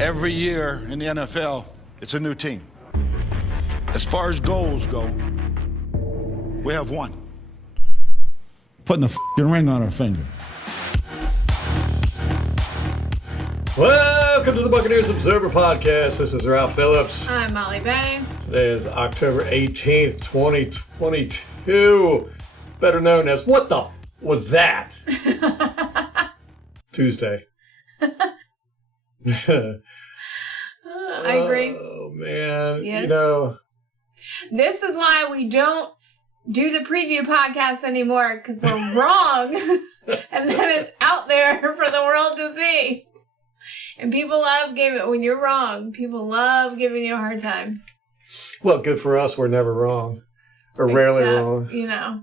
Every year in the NFL, it's a new team. As far as goals go, we have one. Putting a f***ing ring on our finger. Welcome to the Buccaneers Observer Podcast. This is Ralph Phillips. I'm Molly Bay. Today is October 18th, 2022. Better known as, what the was that? Tuesday. I agree. Oh, man. Yes. You know. This is why we don't do the preview podcast anymore, because we're wrong. And then it's out there for the world to see. And people love giving, when you're wrong, people love giving you a hard time. Well, good for us. We're never wrong. Or rarely wrong. You know,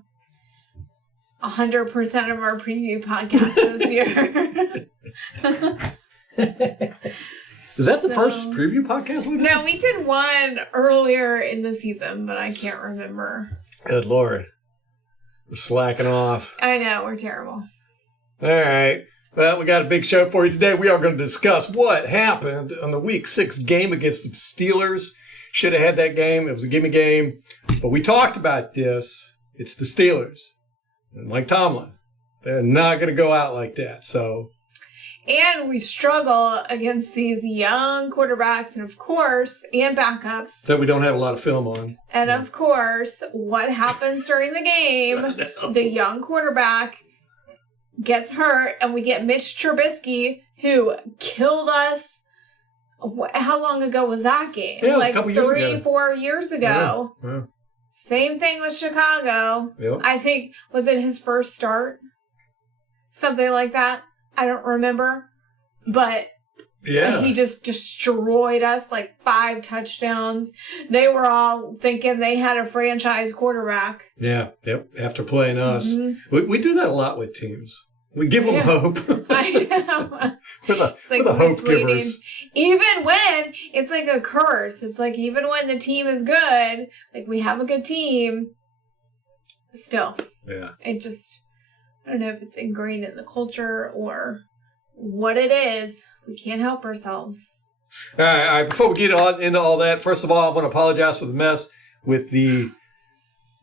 100% of our preview podcast this year. Is that the first preview podcast we did? No, we did one earlier in the season, but I can't remember. Good Lord. We're slacking off. I know, we're terrible. All right. Well, we got a big show for you today. We are going to discuss what happened on the Week 6 game against the Steelers. Should have had that game. It was a gimme game. But we talked about this. It's the Steelers. And Mike Tomlin. They're not going to go out like that. So... And we struggle against these young quarterbacks and, of course, and backups. That we don't have a lot of film on. And, of course, what happens during the game, the young quarterback gets hurt, and we get Mitch Trubisky, who killed us. How long ago was that game? Yeah, like a couple years ago. 4 years ago. Yeah. Same thing with Chicago. Yep. I think, was it his first start? Something like that. I don't remember, but yeah, he just destroyed us, like 5 touchdowns. They were all thinking they had a franchise quarterback. Yeah, yep. After playing us. Mm-hmm. We do that a lot with teams. We give them hope. I know. We're the hope givers. Even when it's like a curse. It's like even when the team is good, like we have a good team, still. Yeah. It just... I don't know if it's ingrained in the culture or what it is. We can't help ourselves. All right. Before we get into all that, first of all, I want to apologize for the mess with the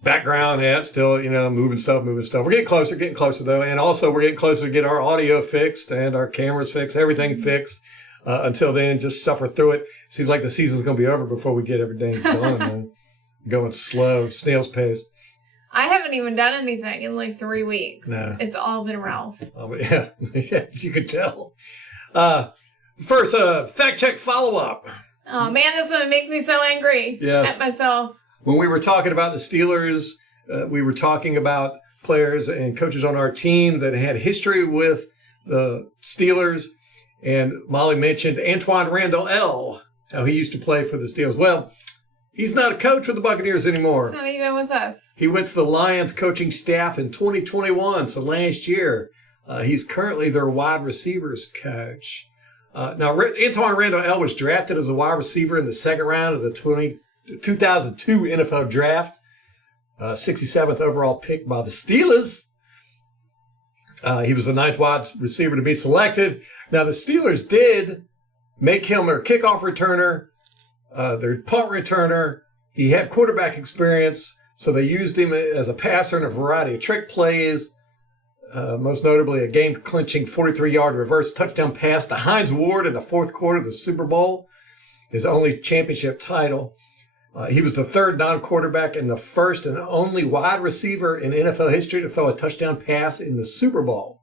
background. Yeah, it's still, moving stuff. We're getting closer though. And also we're getting closer to get our audio fixed and our cameras fixed, everything fixed. Until then, just suffer through it. Seems like the season's going to be over before we get everything done, man. Going slow, snail's pace. I haven't even done anything in like 3 weeks. No. It's all been Ralph. Oh, yeah, you could tell. First, fact check follow-up. Oh, man, this one makes me so angry at myself. When we were talking about the Steelers, we were talking about players and coaches on our team that had history with the Steelers. And Molly mentioned Antoine Randall L., how he used to play for the Steelers. Well, he's not a coach for the Buccaneers anymore. It's not even with us. He went to the Lions coaching staff in 2021, so last year. He's currently their wide receivers coach. Now, Antoine Randall L. was drafted as a wide receiver in the second round of the 2002 NFL Draft. 67th overall pick by the Steelers. He was the 9th wide receiver to be selected. Now, the Steelers did make him their kickoff returner, their punt returner. He had quarterback experience, so they used him as a passer in a variety of trick plays, most notably a game-clinching 43-yard reverse touchdown pass to Hines Ward in the fourth quarter of the Super Bowl, his only championship title. He was the third non-quarterback and the first and only wide receiver in NFL history to throw a touchdown pass in the Super Bowl.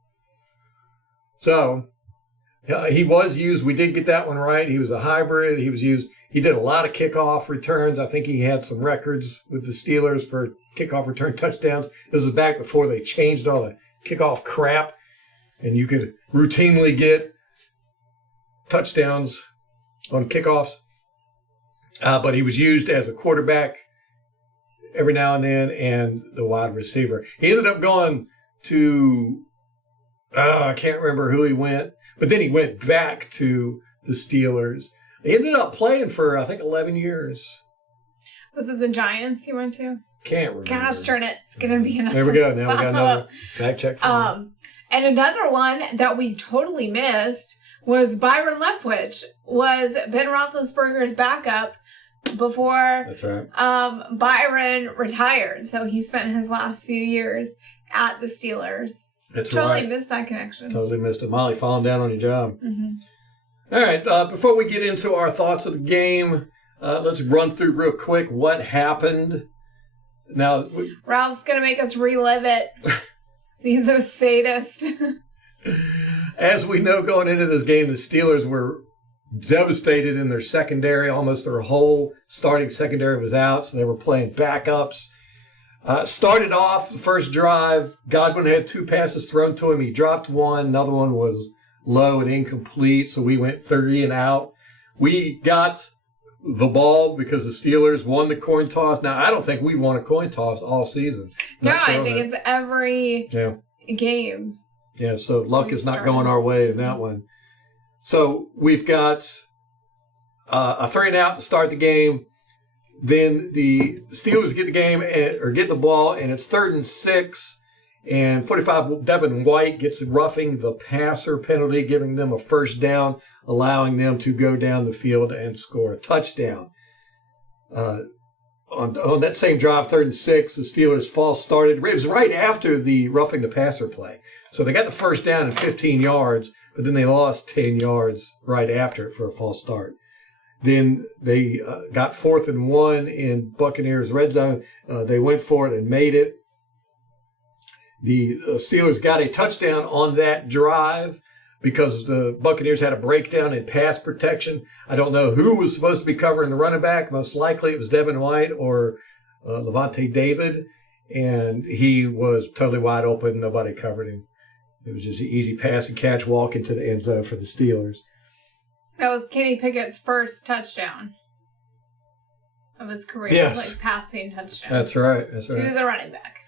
So, he was used. We did get that one right. He was a hybrid. He was used. He did a lot of kickoff returns. I think he had some records with the Steelers for kickoff return touchdowns. This is back before they changed all the kickoff crap, and you could routinely get touchdowns on kickoffs. But he was used as a quarterback every now and then and the wide receiver. He ended up going to, I can't remember who he went, but then he went back to the Steelers. He ended up playing for, I think, 11 years. Was it the Giants he went to? Can't remember. Gosh darn it. It's going to be another There we go. Now we got another fact check. And another one that we totally missed was Byron Leftwich, was Ben Roethlisberger's backup before That's right. Byron retired. So he spent his last few years at the Steelers. That's Totally right. missed that connection. Totally missed it. Molly, falling down on your job. Mm-hmm. All right. Before we get into our thoughts of the game, let's run through real quick what happened. Now, Ralph's going to make us relive it. He's a sadist. as we know, going into this game, the Steelers were devastated in their secondary. Almost their whole starting secondary was out, so they were playing backups. Started off the first drive. Godwin had 2 passes thrown to him. He dropped one. Another one was low and incomplete, so we went 3 and out. We got the ball because the Steelers won the coin toss. Now, I don't think we won a coin toss all season. No, I think it's every game. Yeah, so luck is not going our way in that one. So we've got a 3 and out to start the game. Then the Steelers get the game or get the ball, and it's 3rd and 6. And 45, Devin White gets roughing the passer penalty, giving them a first down, allowing them to go down the field and score a touchdown. On that same drive, 3rd and 6, the Steelers false started. It was right after the roughing the passer play. So they got the first down at 15 yards, but then they lost 10 yards right after it for a false start. Then they got 4th and 1 in Buccaneers red zone. They went for it and made it. The Steelers got a touchdown on that drive because the Buccaneers had a breakdown in pass protection. I don't know who was supposed to be covering the running back. Most likely it was Devin White or Levante David, and he was totally wide open. Nobody covered him. It was just an easy pass and catch, walk into the end zone for the Steelers. That was Kenny Pickett's first touchdown of his career. Yes. Like passing touchdown. That's right. That's to right. the running back.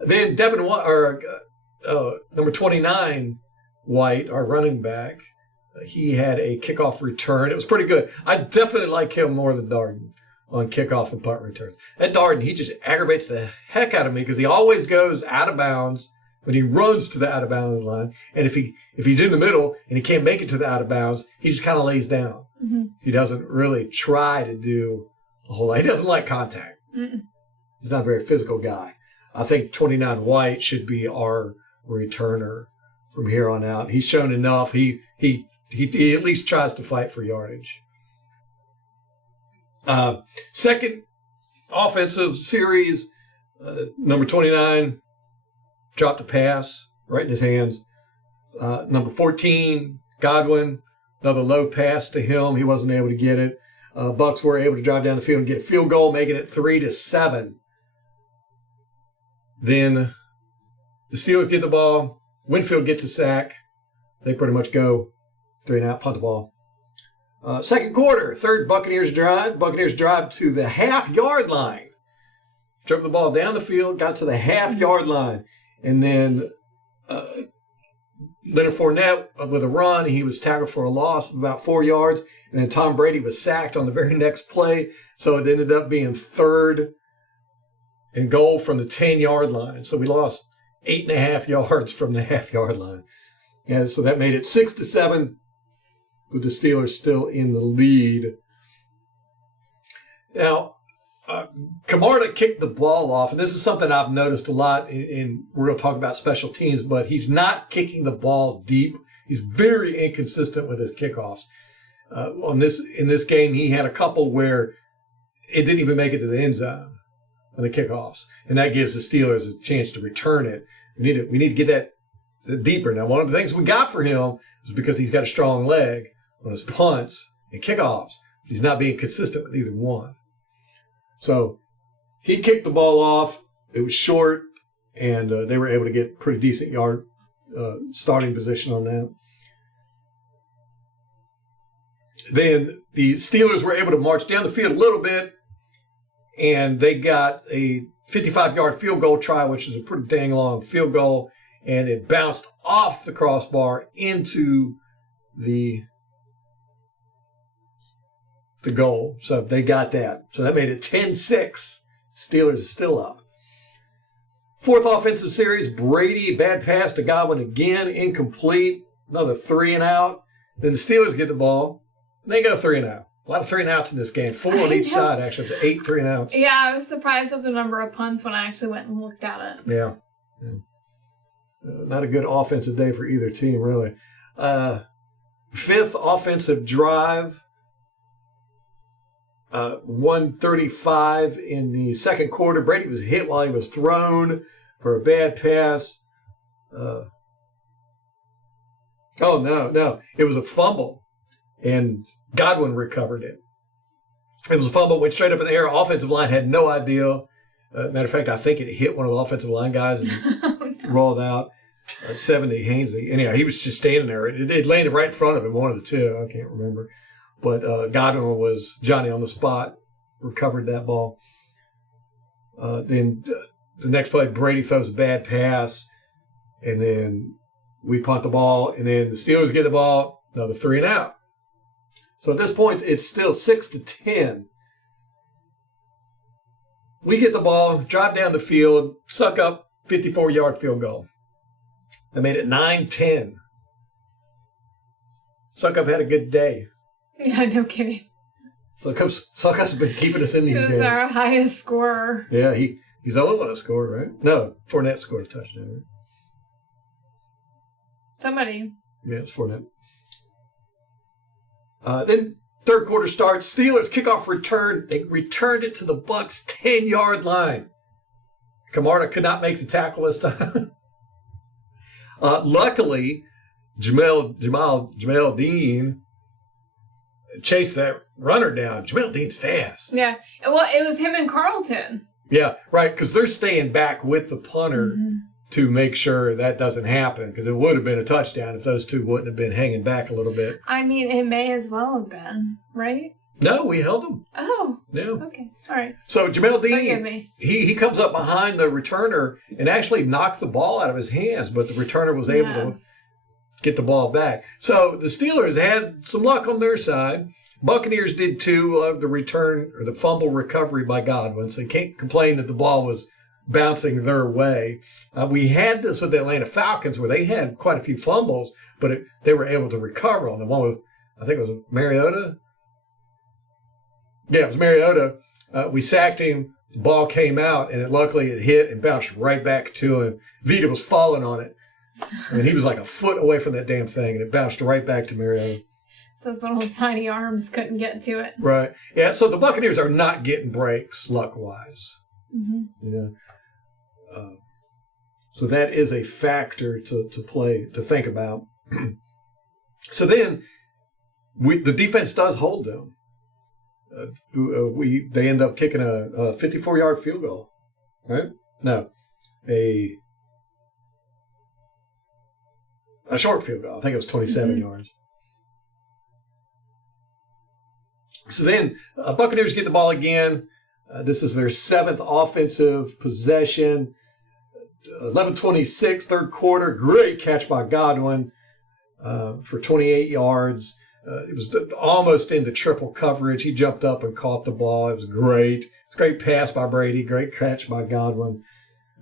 Then Devin White, or number 29, White, our running back, he had a kickoff return. It was pretty good. I definitely like him more than Darden on kickoff and punt returns. And Darden, he just aggravates the heck out of me because he always goes out of bounds when he runs to the out of bounds line. And if he's in the middle and he can't make it to the out of bounds, he just kind of lays down. Mm-hmm. He doesn't really try to do a whole lot. He doesn't like contact. Mm-mm. He's not a very physical guy. I think 29 White should be our returner from here on out. He's shown enough. He at least tries to fight for yardage. Second offensive series, number 29 dropped a pass right in his hands. Number 14, Godwin, another low pass to him. He wasn't able to get it. Bucs were able to drive down the field and get a field goal, making it 3-7. Then the Steelers get the ball. Winfield gets a sack. They pretty much go 3 and out, punt the ball. Second quarter, third Buccaneers drive. Buccaneers drive to the half-yard line. Drove the ball down the field, got to the half-yard line. And then Leonard Fournette with a run. He was tackled for a loss of about 4 yards. And then Tom Brady was sacked on the very next play. So it ended up being 3rd and goal from the 10-yard line. So we lost 8.5 yards from the half-yard line. And so that made it 6-7 with the Steelers still in the lead. Now, Camarda kicked the ball off, and this is something I've noticed a lot, in we're going to talk about special teams, but he's not kicking the ball deep. He's very inconsistent with his kickoffs. In this game, he had a couple where it didn't even make it to the end zone on the kickoffs, and that gives the Steelers a chance to return it. We need to get that deeper. Now, one of the things we got for him is because he's got a strong leg on his punts and kickoffs. He's not being consistent with either one. So he kicked the ball off. It was short, and they were able to get pretty decent yard starting position on that. Then the Steelers were able to march down the field a little bit, and they got a 55-yard field goal try, which is a pretty dang long field goal, and it bounced off the crossbar into the goal. So they got that. So that made it 10-6. Steelers is still up. Fourth offensive series, Brady, bad pass to Godwin again, incomplete. another 3 and out. Then the Steelers get the ball. They go 3 and out. A lot of 3 and outs in this game. 4 on each side, actually. It's 8 3 and outs. Yeah, I was surprised at the number of punts when I actually went and looked at it. Yeah. Not a good offensive day for either team, really. 5th offensive drive. 1:35 in the second quarter. Brady was hit while he was thrown for a bad pass. No. It was a fumble, and Godwin recovered it. It was a fumble, went straight up in the air. Offensive line had no idea. Matter of fact, I think it hit one of the offensive line guys and rolled out. 70 Hainsey. Anyhow, he was just standing there. It landed right in front of him, one of the two. I can't remember. But Godwin was Johnny on the spot, recovered that ball. Then the next play, Brady throws a bad pass, and then we punt the ball, and then the Steelers get the ball, another 3 and out. So at this point, it's still 6-10. We get the ball, drive down the field, suck up 54-yard field goal. They made it 9-10. Suck up had a good day. Yeah, no kidding. Suckup's been keeping us in these games. He was our highest scorer. Yeah, he's the only one that scored, right? No, Fournette scored a touchdown, right? Somebody. Yeah, it's Fournette. Then third quarter starts. Steelers kickoff return. They returned it to the Bucs 10-yard line. Camarda could not make the tackle this time. Luckily, Jamel Dean chased that runner down. Jamel Dean's fast. Yeah. Well, it was him and Carlton. Yeah, right, because they're staying back with the punter to make sure that doesn't happen, because it would have been a touchdown if those two wouldn't have been hanging back a little bit. I mean, it may as well have been, right? No, we held them. Oh. Yeah. Okay. All right. So Jamel Dean, Forgive me. he comes up behind the returner and actually knocked the ball out of his hands, but the returner was able to get the ball back. So the Steelers had some luck on their side. Buccaneers did too of the return or the fumble recovery by Godwin, so you can't complain that the ball was bouncing their way. We had this with the Atlanta Falcons where they had quite a few fumbles, but they were able to recover on the one with, I think it was Mariota. Yeah, it was Mariota. We sacked him. The ball came out, and luckily it hit and bounced right back to him. Vita was falling on it. I mean, he was like a foot away from that damn thing, and it bounced right back to Mariota. So his little tiny arms couldn't get to it. Right. Yeah, so the Buccaneers are not getting breaks, luck-wise. Mm-hmm. You know? So that is a factor to think about. So then, the defense does hold them. They end up kicking a 54-yard field goal, right? No, a short field goal. I think it was 27 yards. So then, Buccaneers get the ball again. This is their 7th offensive possession. 11:26, third quarter. Great catch by Godwin for 28 yards. It was almost into triple coverage. He jumped up and caught the ball. It was great. It's a great pass by Brady. Great catch by Godwin.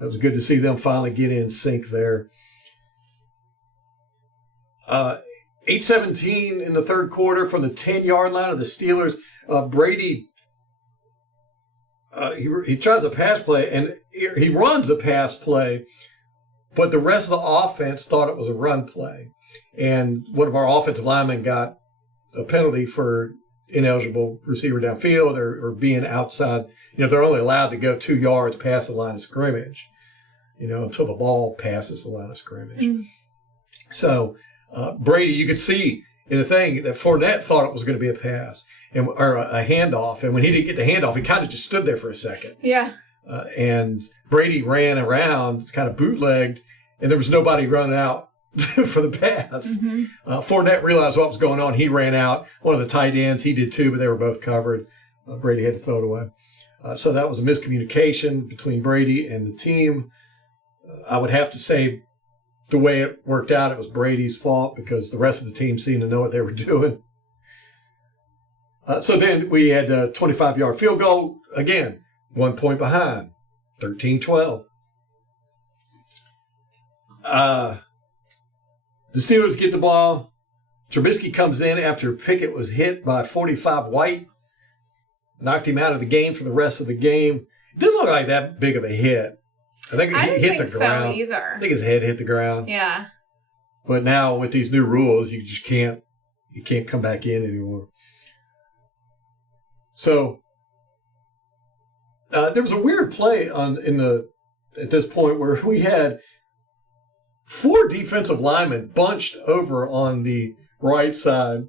It was good to see them finally get in sync there. 8:17 in the third quarter from the 10-yard line of the Steelers. Brady, he tries a pass play, and he runs a pass play, but the rest of the offense thought it was a run play. And one of our offensive linemen got a penalty for ineligible receiver downfield or being outside. You know, they're only allowed to go 2 yards past the line of scrimmage, you know, until the ball passes the line of scrimmage. Mm. So Brady, you could see in the thing that Fournette thought it was going to be a pass or a handoff. And when he didn't get the handoff, he kind of just stood there for a second. Yeah. And Brady ran around, kind of bootlegged, and there was nobody running out for the pass. Mm-hmm. Fournette realized what was going on. He ran out. One of the tight ends, he did too, but they were both covered. Brady had to throw it away. So that was a miscommunication between Brady and the team. I would have to say the way it worked out, it was Brady's fault because the rest of the team seemed to know what they were doing. So then we had a 25-yard field goal. Again, 1 point behind, 13-12. The The Steelers get the ball. Trubisky comes in after Pickett was hit by 45 White. Knocked him out of the game for the rest of the game. It didn't look like that big of a hit. I think he hit the ground. So either. I think his head hit the ground. Yeah. But now with these new rules, you just can't come back in anymore. So there was a weird play at this point where we had 4 defensive linemen bunched over on the right side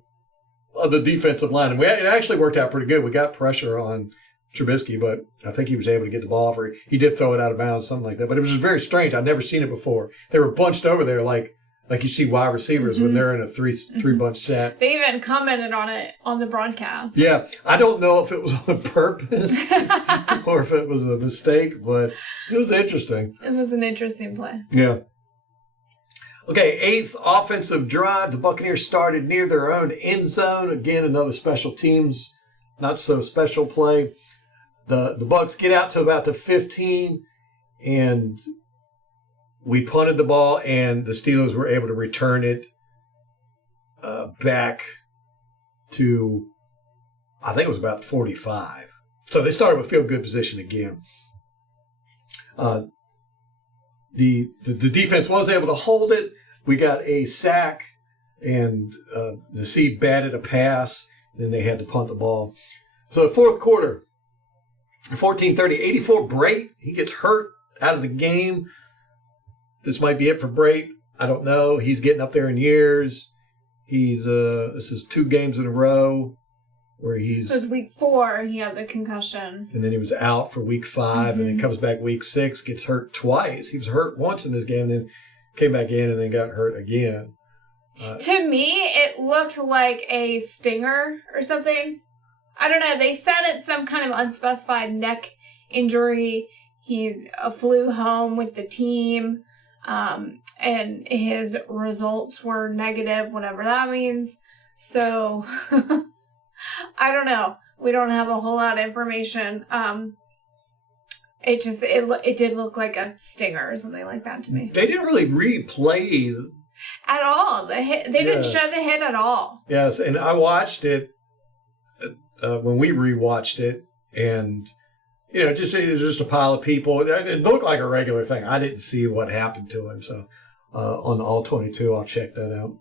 of the defensive line. And it actually worked out pretty good. We got pressure on Trubisky, but I think he was able to get the ball for it. He did throw it out of bounds, something like that. But it was just very strange. I'd never seen it before. They were bunched over there like you see wide receivers when they're in a three bunch set. They even commented on it on the broadcast. Yeah. I don't know if it was on purpose or if it was a mistake, but it was interesting. It was an interesting play. Yeah. Okay, 8th offensive drive. The Buccaneers started near their own end zone. Again, another special teams, not so special play. The Bucs get out to about the 15, and we punted the ball, and the Steelers were able to return it back to, I think it was about 45. So they started with field goal position again. The defense was able to hold it. We got a sack, and the C batted a pass, and then they had to punt the ball. So the fourth quarter, 14:30, 84 Brady. He gets hurt out of the game. This might be it for Brady. I don't know. He's getting up there in years. This is 2 games in a row where It was week 4. He had the concussion. And then he was out for week 5, and then comes back week 6, gets hurt twice. He was hurt once in this game, and then came back in and then got hurt again. To me, it looked like a stinger or something. I don't know. They said it's some kind of unspecified neck injury. He flew home with the team, and his results were negative, whatever that means. So, I don't know. We don't have a whole lot of information. It did look like a stinger or something like that to me. They didn't really replay at all. The hit, they didn't show the hit at all. Yes, and I watched it when we rewatched it, and it was just a pile of people. It looked like a regular thing. I didn't see what happened to him, so on the All 22, I'll check that out.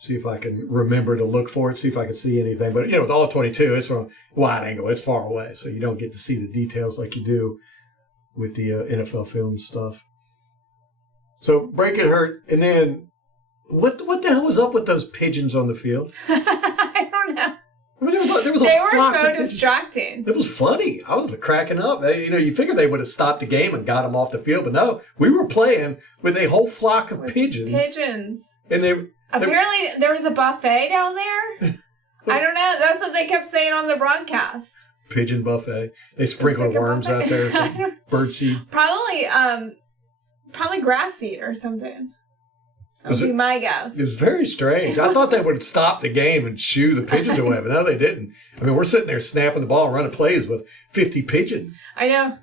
See if I can remember to look for it, see if I can see anything. But, with All 22, it's from wide angle. It's far away, so you don't get to see the details like you do with the NFL film stuff. So, break it hurt. And then, what the hell was up with those pigeons on the field? I don't know. I mean, there was they were so distracting. It was funny. I was cracking up. You figure they would have stopped the game and got them off the field. But no, we were playing with a whole flock of pigeons. And apparently, there was a buffet down there. I don't know. That's what they kept saying on the broadcast. Pigeon buffet. They sprinkle worms out there. Birdseed. Probably grass seed or something. That would be my guess. It was very strange. I thought they would stop the game and shoo the pigeons away, but no, they didn't. I mean, we're sitting there snapping the ball and running plays with 50 pigeons. I know.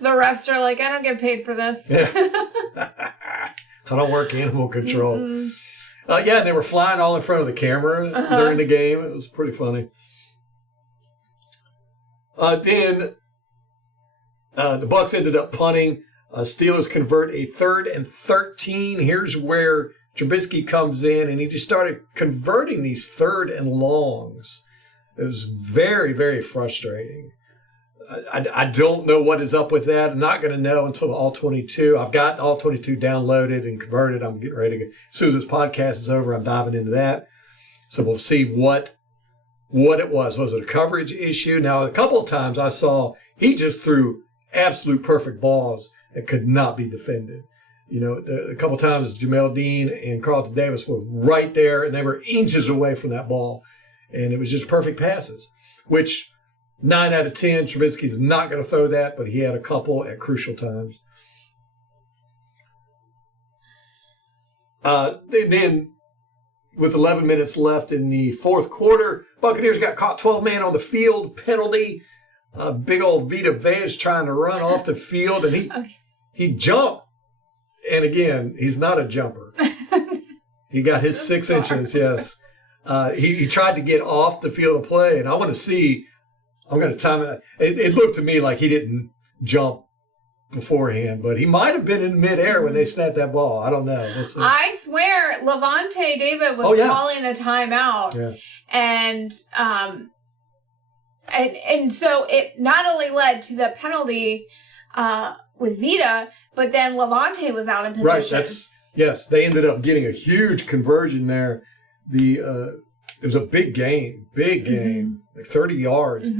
The refs are like, I don't get paid for this. Yeah. I don't work animal control. Mm-hmm. They were flying all in front of the camera during the game. It was pretty funny. Then the Bucs ended up punting. Steelers convert a 3rd and 13. Here's where Trubisky comes in, and he just started converting these 3rd and longs. It was very, very frustrating. I don't know what is up with that. I'm not going to know until the All 22. I've got All 22 downloaded and converted. I'm getting ready to go. As soon as this podcast is over, I'm diving into that. So we'll see what it was. Was it a coverage issue? Now, a couple of times I saw he just threw absolute perfect balls that could not be defended. A couple of times Jamel Dean and Carlton Davis were right there, and they were inches away from that ball. And it was just perfect passes, which 9 out of 10, Trubisky's not going to throw that, but he had a couple at crucial times. Then, with 11 minutes left in the fourth quarter, Buccaneers got caught 12-man on the field, penalty. Big old Vita Vez trying to run off the field, and he jumped. And again, he's not a jumper. He got his 6 inches, yes. He tried to get off the field of play, and I want to see. I'm going to time it. It looked to me like he didn't jump beforehand, but he might have been in midair when they snapped that ball. I don't know. I swear, Levante David was calling a timeout, and so it not only led to the penalty with Vita, but then Levante was out of position. Right. Yes. They ended up getting a huge conversion there. It was a big game, like 30 yards,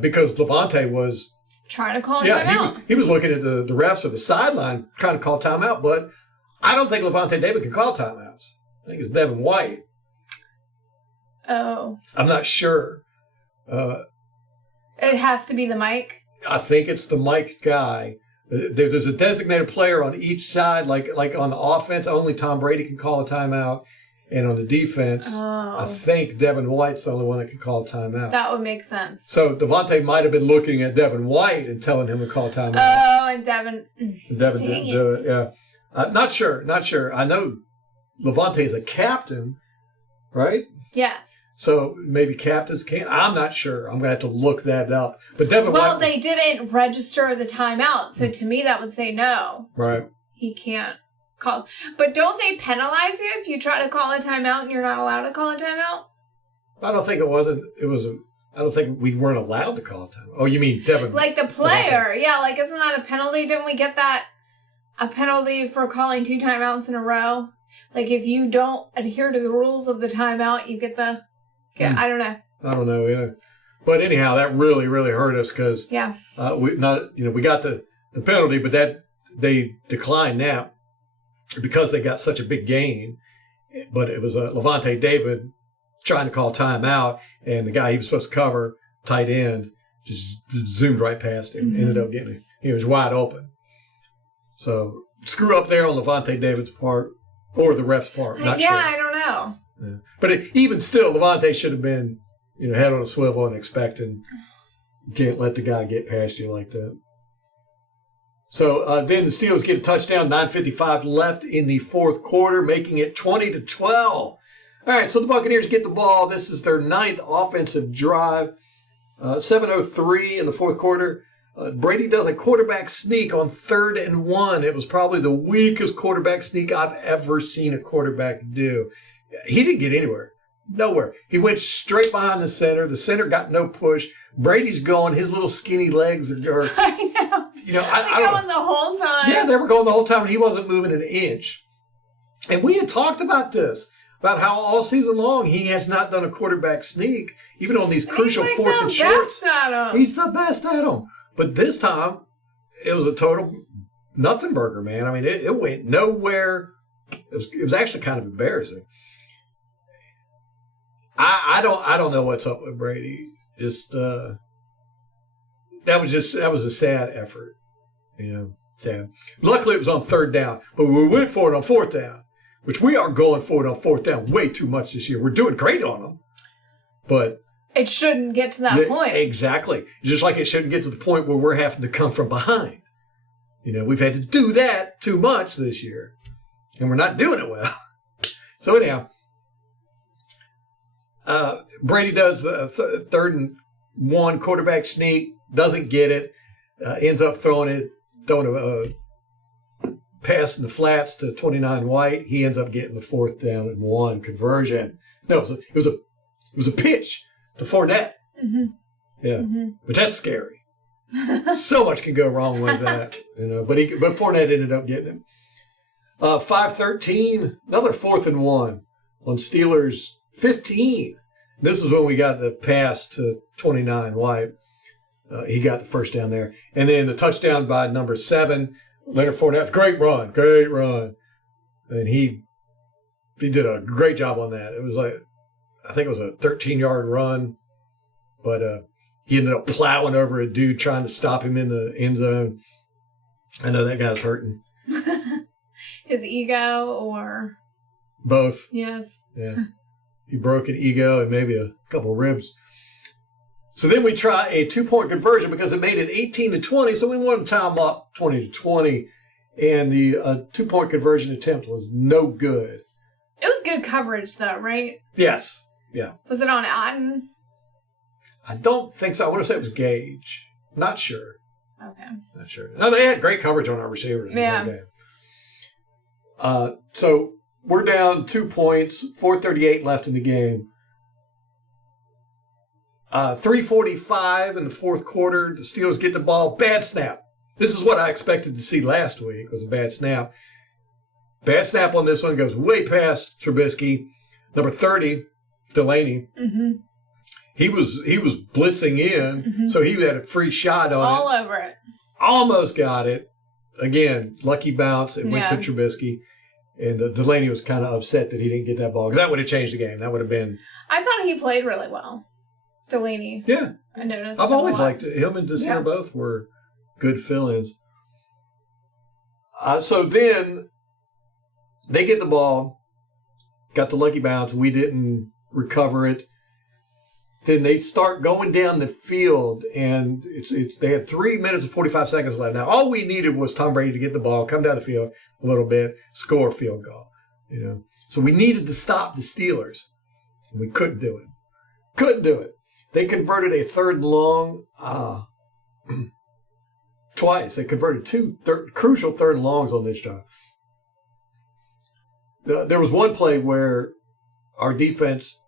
because Levante was trying to call timeout. He was looking at the refs of the sideline trying to call timeout, but I don't think Levante David can call timeouts. I think it's Devin White. Oh. I'm not sure. It has to be the mic. I think it's the mic guy. There's a designated player on each side, like on the offense, only Tom Brady can call a timeout. And on the defense, I think Devin White's the only one that can call a timeout. That would make sense. So Devontae might have been looking at Devin White and telling him to call a timeout. Oh, and Devin didn't do it. Yeah, not sure. I know Levante is a captain, right? Yes. So maybe captains can't. I'm not sure. I'm gonna have to look that up. But Devin White. Well, they didn't register the timeout, so to me that would say no. Right. He can't call. But don't they penalize you if you try to call a timeout and you're not allowed to call a timeout? I don't think it wasn't. It was. I don't think we weren't allowed to call a timeout. Oh, you mean Devin? Like the player, yeah. Like, isn't that a penalty? Didn't we get a penalty for calling 2 timeouts in a row? Like, if you don't adhere to the rules of the timeout, you get the. I don't know. I don't know. Yeah, but anyhow, that really, really hurt us because we got the penalty, but that they declined that because they got such a big gain. But it was Levante David trying to call timeout, and the guy he was supposed to cover, tight end, just zoomed right past him. Ended up getting it. He was wide open. So screw up there on Levante David's part or the ref's part. Not sure. I don't know. Yeah. But even still, Levante should have been, head on a swivel and expecting. You can't let the guy get past you like that. So then the Steelers get a touchdown, 9:55 left in the fourth quarter, making it 20-12. All right, so the Buccaneers get the ball. This is their 9th offensive drive. 7:03 in the fourth quarter. Brady does a quarterback sneak on 3rd and 1. It was probably the weakest quarterback sneak I've ever seen a quarterback do. He didn't get anywhere. Nowhere. He went straight behind the center. The center got no push. Brady's going. His little skinny legs are I know. I going the whole time. Yeah, they were going the whole time, and he wasn't moving an inch. And we had talked about this, about how all season long he has not done a quarterback sneak, even on these crucial 4th and shorts. He's the best at them. But this time, it was a total nothing burger, man. I mean, it went nowhere. It was actually kind of embarrassing. I don't know what's up with Brady. That was a sad effort, sad. Luckily, it was on 3rd down, but we went for it on 4th down, which we are going for it on 4th down way too much this year. We're doing great on them, but it shouldn't get to that point. Exactly, just like it shouldn't get to the point where we're having to come from behind. We've had to do that too much this year, and we're not doing it well. So anyhow. Brady does the 3rd and 1 quarterback sneak, doesn't get it, ends up throwing a pass in the flats to 29 White. He ends up getting the 4th down and 1 conversion. No, it was a pitch to Fournette. Mm-hmm. Yeah, but that's scary. So much can go wrong with that, But Fournette ended up getting him. 5:13, another 4th and 1 on Steelers 15. This is when we got the pass to 29 White. He got the first down there. And then the touchdown by number 7, Leonard Fournette. Great run. And he did a great job on that. It was I think it was a 13-yard run. But he ended up plowing over a dude trying to stop him in the end zone. I know that guy's hurting. His ego or? Both. Yes. Yeah. He broke an ego and maybe a couple ribs. So then we try a 2-point conversion because it made it 18-20. So we wanted to tie them up 20-20. And the 2-point conversion attempt was no good. It was good coverage, though, right? Yes. Yeah. Was it on Otten? I don't think so. I want to say it was Gage. Not sure. Okay. Not sure. No, they had great coverage on our receivers. Yeah. In that game. So we're down 2 points, 4:38 left in the game. 3:45 in the fourth quarter. The Steelers get the ball. Bad snap. This is what I expected to see last week, was a bad snap. Bad snap on this one, goes way past Trubisky. Number 30, Delaney. Mm-hmm. He was blitzing in, so he had a free shot on All it. over it. Almost got it. Again, lucky bounce. It went to Trubisky. And Delaney was kind of upset that he didn't get that ball, because that would have changed the game. That would have been... I thought he played really well. Delaney. Yeah. I noticed. I've always liked it. Him and Desir both were good fill-ins. So then they get the ball, got the lucky bounce. We didn't recover it. Then they start going down the field, and they had 3 minutes and 45 seconds left. Now, all we needed was Tom Brady to get the ball, come down the field a little bit, score a field goal. So we needed to stop the Steelers. And we couldn't do it. Couldn't do it. They converted a third and long twice. They converted two crucial third and longs on this drive. There was one play where our defense,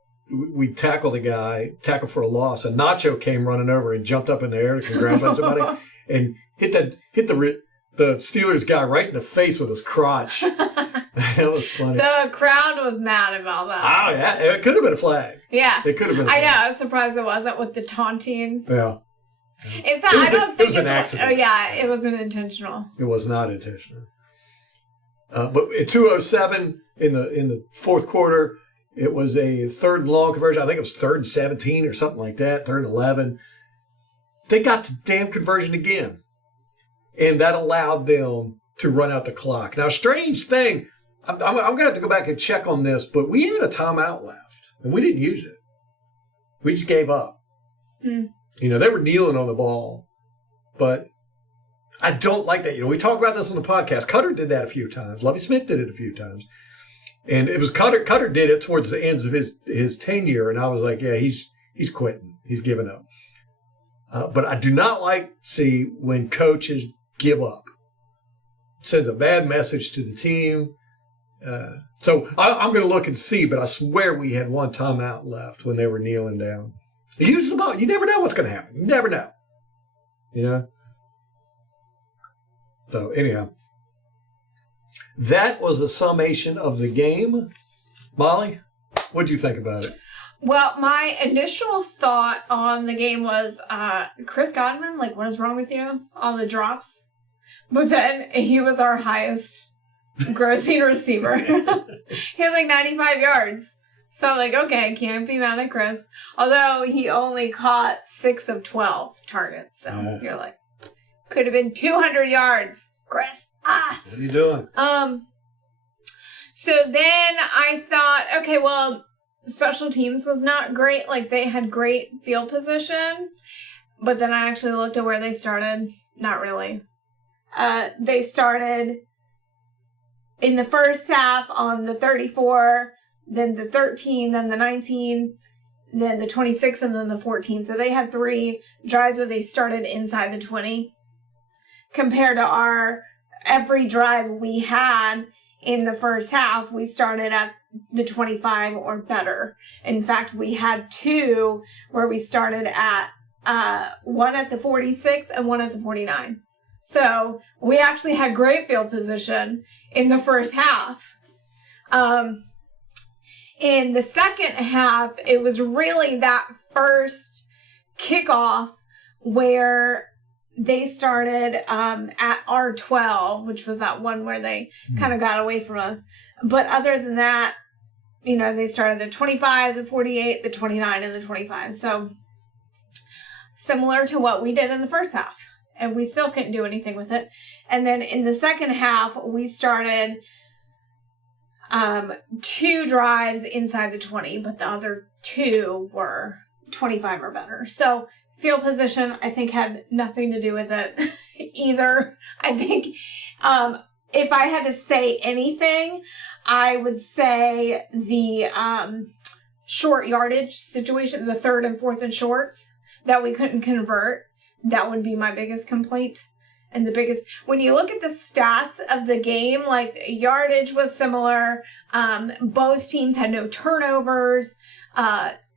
we tackled a guy, tackle for a loss, and Nacho came running over and jumped up in the air to congratulate somebody and hit the Steelers guy right in the face with his crotch. That was funny. The crowd was mad about that. Oh, yeah. It could have been a flag. Yeah. It could have been a flag. I know. I was surprised it wasn't with the taunting. Yeah. It's not, I don't think it was an accident. Oh, yeah. It wasn't intentional. It was not intentional. But at 2:07 in the fourth quarter, it was a third and long conversion. I think it was 3rd and 17 or something like that, 3rd and 11. They got the damn conversion again. And that allowed them to run out the clock. Now, strange thing, I'm going to have to go back and check on this, but we had a timeout left, and we didn't use it. We just gave up. They were kneeling on the ball, but I don't like that. We talk about this on the podcast. Cutter did that a few times. Lovie Smith did it a few times. And it was Cutter. Cutter did it towards the ends of his tenure, and I was like, yeah, he's quitting. He's giving up. But I do not like to see when coaches give up. It sends a bad message to the team. So I'm going to look and see, but I swear we had one timeout left when they were kneeling down. Use the ball. You never know what's going to happen. You never know. So anyhow, that was the summation of the game. Molly, what did you think about it? Well, my initial thought on the game was, Chris Godwin, what is wrong with you? All the drops. But then he was our highest grossing receiver. He had 95 yards. So I'm like, okay, can't be mad at Chris. Although he only caught 6 of 12 targets. So you're like, could have been 200 yards, Chris. What are you doing? So then I thought, okay, well, special teams was not great. They had great field position. But then I actually looked at where they started. Not really. They started in the first half on the 34, then the 13, then the 19, then the 26, and then the 14. So they had 3 drives where they started inside the 20. Compared to every drive we had in the first half, we started at the 25 or better. In fact, we had 2 where we started at one at the 46 and one at the 49. So we actually had great field position in the first half. In the second half, it was really that first kickoff where they started at R12, which was that one where they kind of got away from us. But other than that, they started the 25, the 48, the 29, and the 25. So similar to what we did in the first half. And we still couldn't do anything with it. And then in the second half, we started 2 drives inside the 20, but the other 2 were 25 or better. So field position, I think, had nothing to do with it either. I think if I had to say anything, I would say the short yardage situation, the 3rd and 4th and shorts that we couldn't convert. That would be my biggest complaint. And the biggest, when you look at the stats of the game, like yardage was similar. Both teams had no turnovers.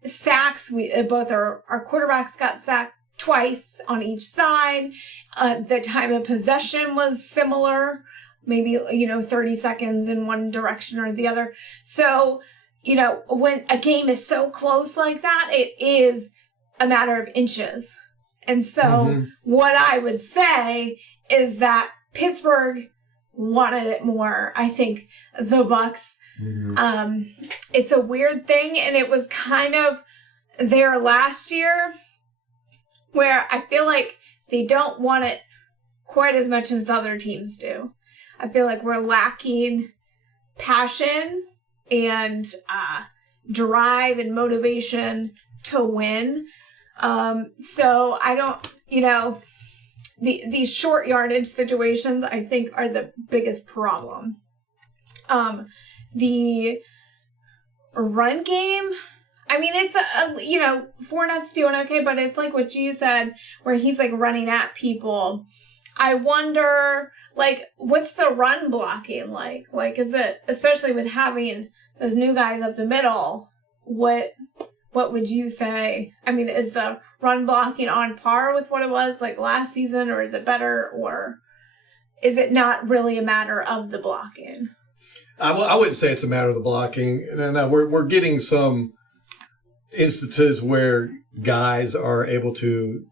Sacks, both our quarterbacks got sacked twice on each side. The time of possession was similar, maybe, 30 seconds in one direction or the other. So, when a game is so close like that, it is a matter of inches. And so what I would say is that Pittsburgh wanted it more. I think the Bucs, it's a weird thing, and it was kind of there last year where I feel like they don't want it quite as much as the other teams do. I feel like we're lacking passion and drive and motivation to win. So I don't, these short yardage situations, I think, are the biggest problem. The run game, I mean, it's Fournette's doing okay, but it's like what you said, where he's like running at people. I wonder, what's the run blocking like? Like, is it, especially with having those new guys up the middle, what would you say? I mean, is the run blocking on par with what it was like last season, or is it better, or is it not really a matter of the blocking? I wouldn't say it's a matter of the blocking. No, we're getting some instances where guys are able to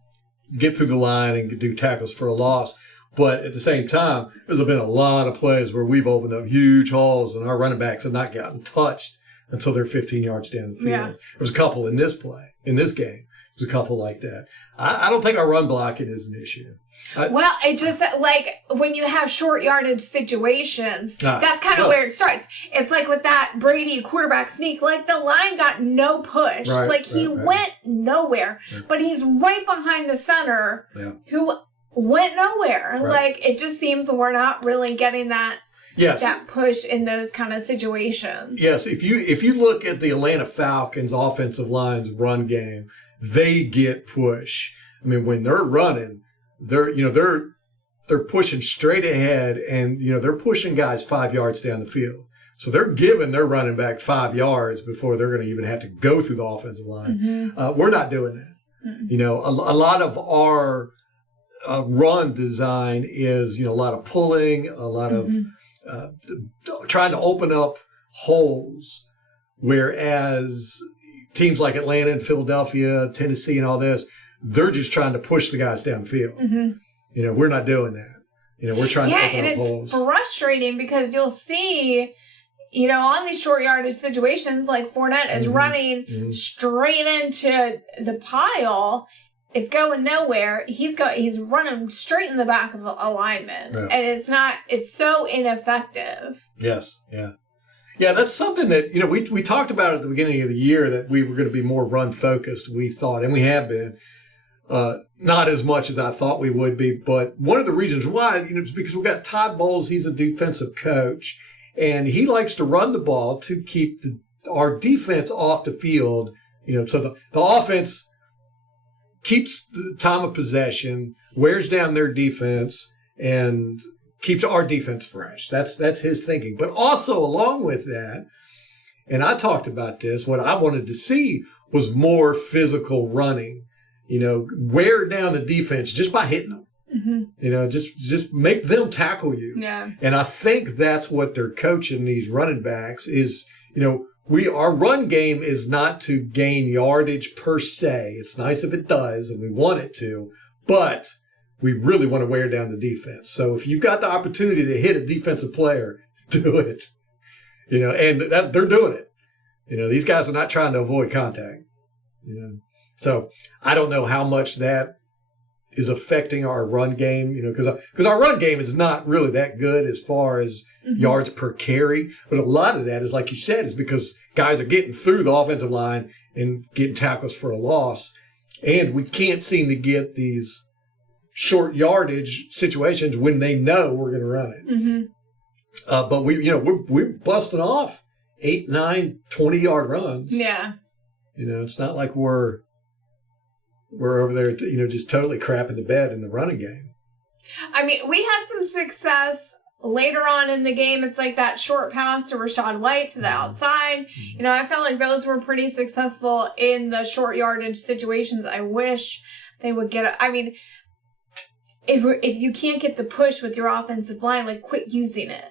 get through the line and do tackles for a loss. But at the same time, there's been a lot of plays where we've opened up huge holes and our running backs have not gotten touched until they're 15 yards down the field. Yeah. There was a couple in this game. There's a couple like that. I don't think our run blocking is an issue. Well, it just, when you have short yardage situations, that's kind of where it starts. It's like with that Brady quarterback sneak, the line got no push. He went nowhere, but he's right behind the center who went nowhere. Right. It just seems we're not really getting that. Yes. That push in those kind of situations. Yes. If you look at the Atlanta Falcons offensive line's run game, they get push. I mean, when they're running, they're pushing straight ahead, and they're pushing guys 5 yards down the field. So they're giving their running back 5 yards before they're going to even have to go through the offensive line. We're not doing that. A lot of our run design is a lot of pulling, a lot of trying to open up holes, whereas teams like Atlanta and Philadelphia, Tennessee, and all this, they're just trying to push the guys downfield. We're not doing that. We're trying to open up holes. Yeah, and it's frustrating because you'll see, on these short yardage situations, like Fournette is running straight into the pile. It's going nowhere. He's running straight in the back of a lineman. Yeah. And it's so ineffective. Yes. Yeah. Yeah, that's something that, we talked about at the beginning of the year, that we were going to be more run focused, we thought, and we have been. Not as much as I thought we would be, but one of the reasons why, is because we've got Todd Bowles. He's a defensive coach, and he likes to run the ball to keep our defense off the field. So the offense keeps the time of possession, wears down their defense, and keeps our defense fresh. That's his thinking. But also along with that, and I talked about this, what I wanted to see was more physical running. Wear down the defense just by hitting them. Just make them tackle you. Yeah. And I think that's what they're coaching these running backs is, our run game is not to gain yardage per se. It's nice if it does, and we want it to, but we really want to wear down the defense. So if you've got the opportunity to hit a defensive player, do it. And they're doing it. These guys are not trying to avoid contact. So I don't know how much that is affecting our run game, because our run game is not really that good as far as yards per carry. But a lot of that is, like you said, is because guys are getting through the offensive line and getting tackles for a loss. And we can't seem to get these short yardage situations when they know we're going to run it. But we're busting off 8, 9, 20-yard runs. Yeah. It's not like we're over there, just totally crapping the bed in the running game. I mean, we had some success later on in the game. It's like that short pass to Rachaad White to the outside. I felt like those were pretty successful in the short yardage situations. I wish they would get I mean, if you can't get the push with your offensive line, like, quit using it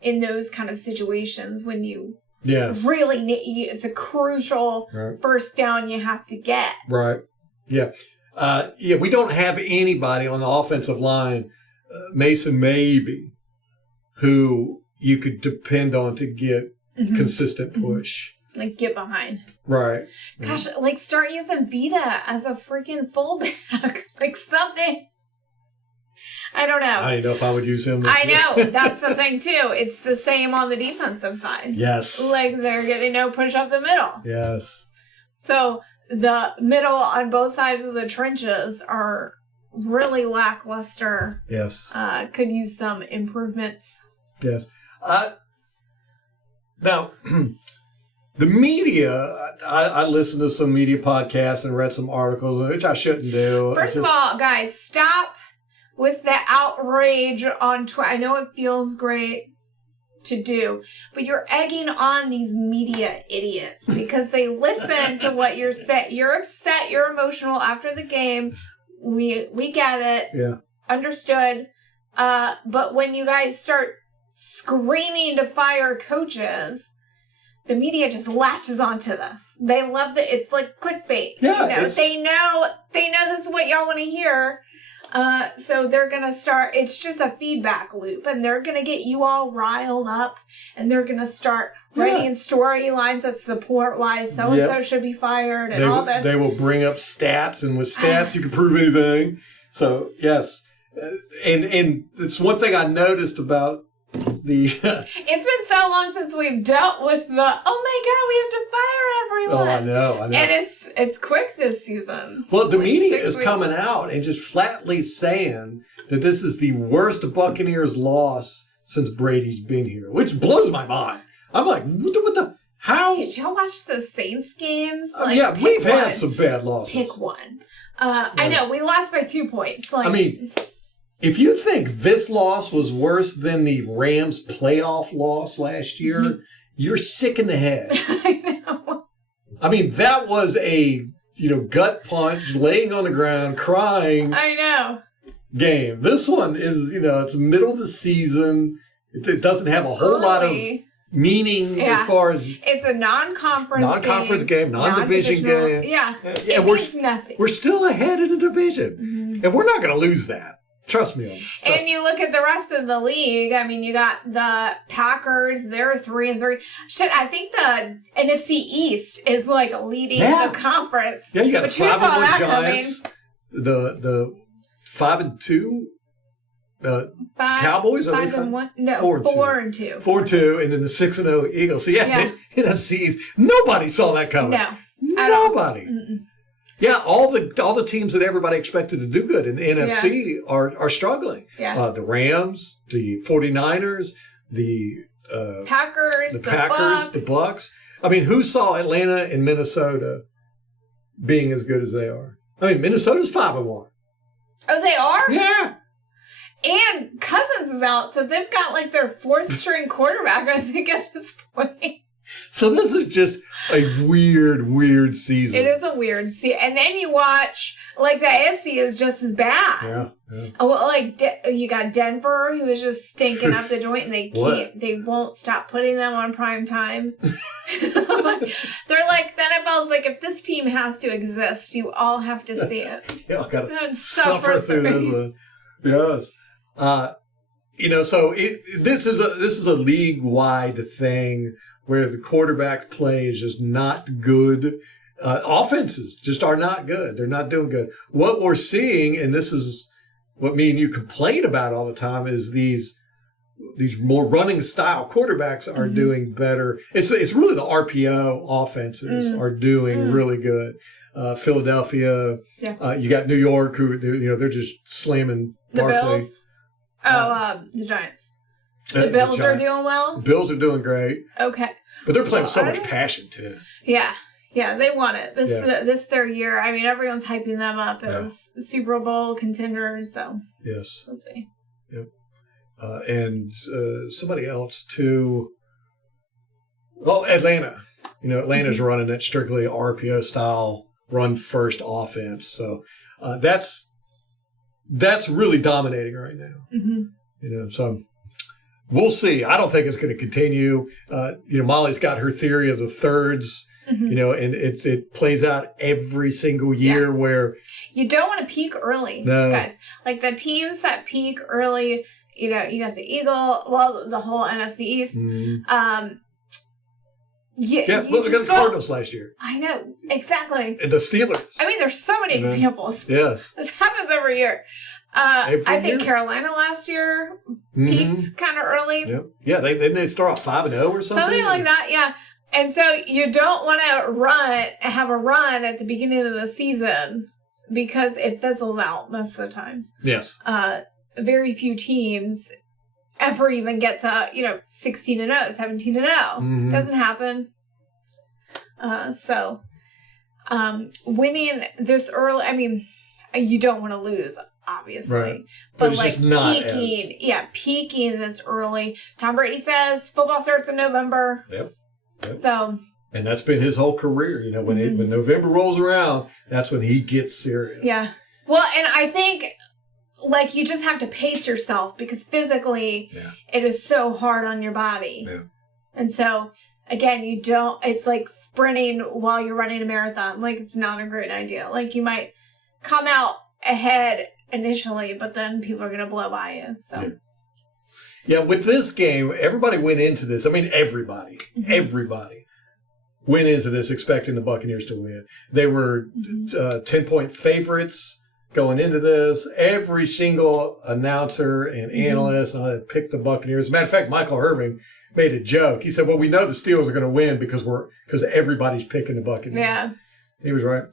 in those kind of situations when you really need, it's a crucial first down you have to get. Right. Yeah. We don't have anybody on the offensive line, Mason maybe, who you could depend on to get consistent push. Like, get behind. Right. Gosh, like, start using Vita as a freaking fullback. Like, something. I don't know. I don't know if I would use him. I know. That's the thing, too. It's the same on the defensive side. Yes. Like, they're getting no push up the middle. Yes. So, the middle on both sides of the trenches are really lackluster. Yes. Could use some improvements. Yes. Now, the media, I listened to some media podcasts and read some articles, which I shouldn't do. First of all, guys, stop with the outrage on Twitter. I know it feels great to do, but you're egging on these media idiots because they listen to what you're saying. You're upset, you're emotional after the game. We get it. Yeah. Understood. But when you guys start screaming to fire coaches, the media just latches onto this. They love it's like clickbait. Yeah, they know this is what y'all want to hear. So they're going to start, it's just a feedback loop, and they're going to get you all riled up, and they're going to start writing storylines that support why so-and-so should be fired and all this. They will bring up stats, and with stats you can prove anything. So, yes. And it's one thing I noticed about the... It's been so long since we've dealt with the, oh my God, we have to fire everyone. Oh, I know. And it's quick this season. Well, the media is coming out and just flatly saying that this is the worst Buccaneers loss since Brady's been here, which blows my mind. I'm like, what the how? Did y'all watch the Saints games? Yeah, we've had some bad losses. Pick one. I know, we lost by 2 points. I mean, if you think this loss was worse than the Rams playoff loss last year, you're sick in the head. I know. I mean, that was a, gut punch, laying on the ground, crying. I know. Game. This one is, it's middle of the season. It doesn't have a whole lot of meaning as far as... It's a non-conference game, non-division game. Yeah. And means nothing. We're still ahead in the division. And we're not going to lose that. Trust me on this. And you look at the rest of the league. I mean, you got the Packers. They're 3-3. Shit, I think the NFC East is like leading the conference. Yeah, you got the 5-1 Giants. The 5-2 Cowboys. 5-1. No, 4-2. 4-2, and then the 6-0 Eagles. So NFC East. Nobody saw that coming. No, nobody. Yeah, all the teams that everybody expected to do good in the NFC are struggling. Yeah. The Rams, the 49ers, the Packers, the Bucs. I mean, who saw Atlanta and Minnesota being as good as they are? I mean, Minnesota's 5-1. Oh, they are? Yeah. And Cousins is out, so they've got like their fourth string quarterback, I think, at this point. So this is just a weird season. It is a weird season. And then you watch, like, the AFC is just as bad. Yeah. Well, like, you got Denver, who is just stinking up the joint, and they won't stop putting them on prime time. They're like, the NFL's like, if this team has to exist, you all have to see it. Y'all gotta suffer through this one. Yes. So this is a league-wide thing where the quarterback play is just not good. Offenses just are not good. They're not doing good. What we're seeing, and this is what me and you complain about all the time, is these more running style quarterbacks are doing better. It's really the RPO offenses are doing really good. Philadelphia, you got New York, who they're just slamming the Barkley. Bills. The Giants. The Bills are Giants. doing well? Bills are doing great. Okay. But they're playing with so much passion, too. Yeah. Yeah, they want it. This is their year. I mean, everyone's hyping them up as Super Bowl contenders, so. Yes. We'll see. Yep. And somebody else, too. Well, Atlanta. Atlanta's running that strictly RPO style run-first offense. So that's really dominating right now. Mm-hmm. So we'll see. I don't think it's going to continue. Molly's got her theory of the thirds, and it plays out every single year where you don't want to peak early, guys. Like the teams that peak early, you got the the whole NFC East. Mm-hmm. You look at the Cardinals last year. I know, exactly. And the Steelers. I mean, there's so many examples. Yes. This happens every year. I think Carolina last year peaked kind of early. Yep. Yeah, they start off 5-0 or something. Something like that, yeah. And so you don't want to have a run at the beginning of the season because it fizzles out most of the time. Yes. Very few teams ever even get to 16-0, 17-0. Doesn't happen. Winning this early, I mean, you don't want to lose, obviously, right. But it's like just not peaking this early. Tom Brady says football starts in November. Yep. So. And that's been his whole career. When November rolls around, that's when he gets serious. Yeah. Well, and I think. Like, you just have to pace yourself because physically it is so hard on your body. Yeah. And so, again, it's like sprinting while you're running a marathon. Like, it's not a great idea. Like, you might come out ahead initially, but then people are going to blow by you. So. Yeah, with this game, everybody went into this. I mean, everybody went into this expecting the Buccaneers to win. They were 10-point favorites. Going into this, every single announcer and analyst picked the Buccaneers. As a matter of fact, Michael Irving made a joke. He said, well, we know the Steelers are going to win because everybody's picking the Buccaneers. Yeah. He was right.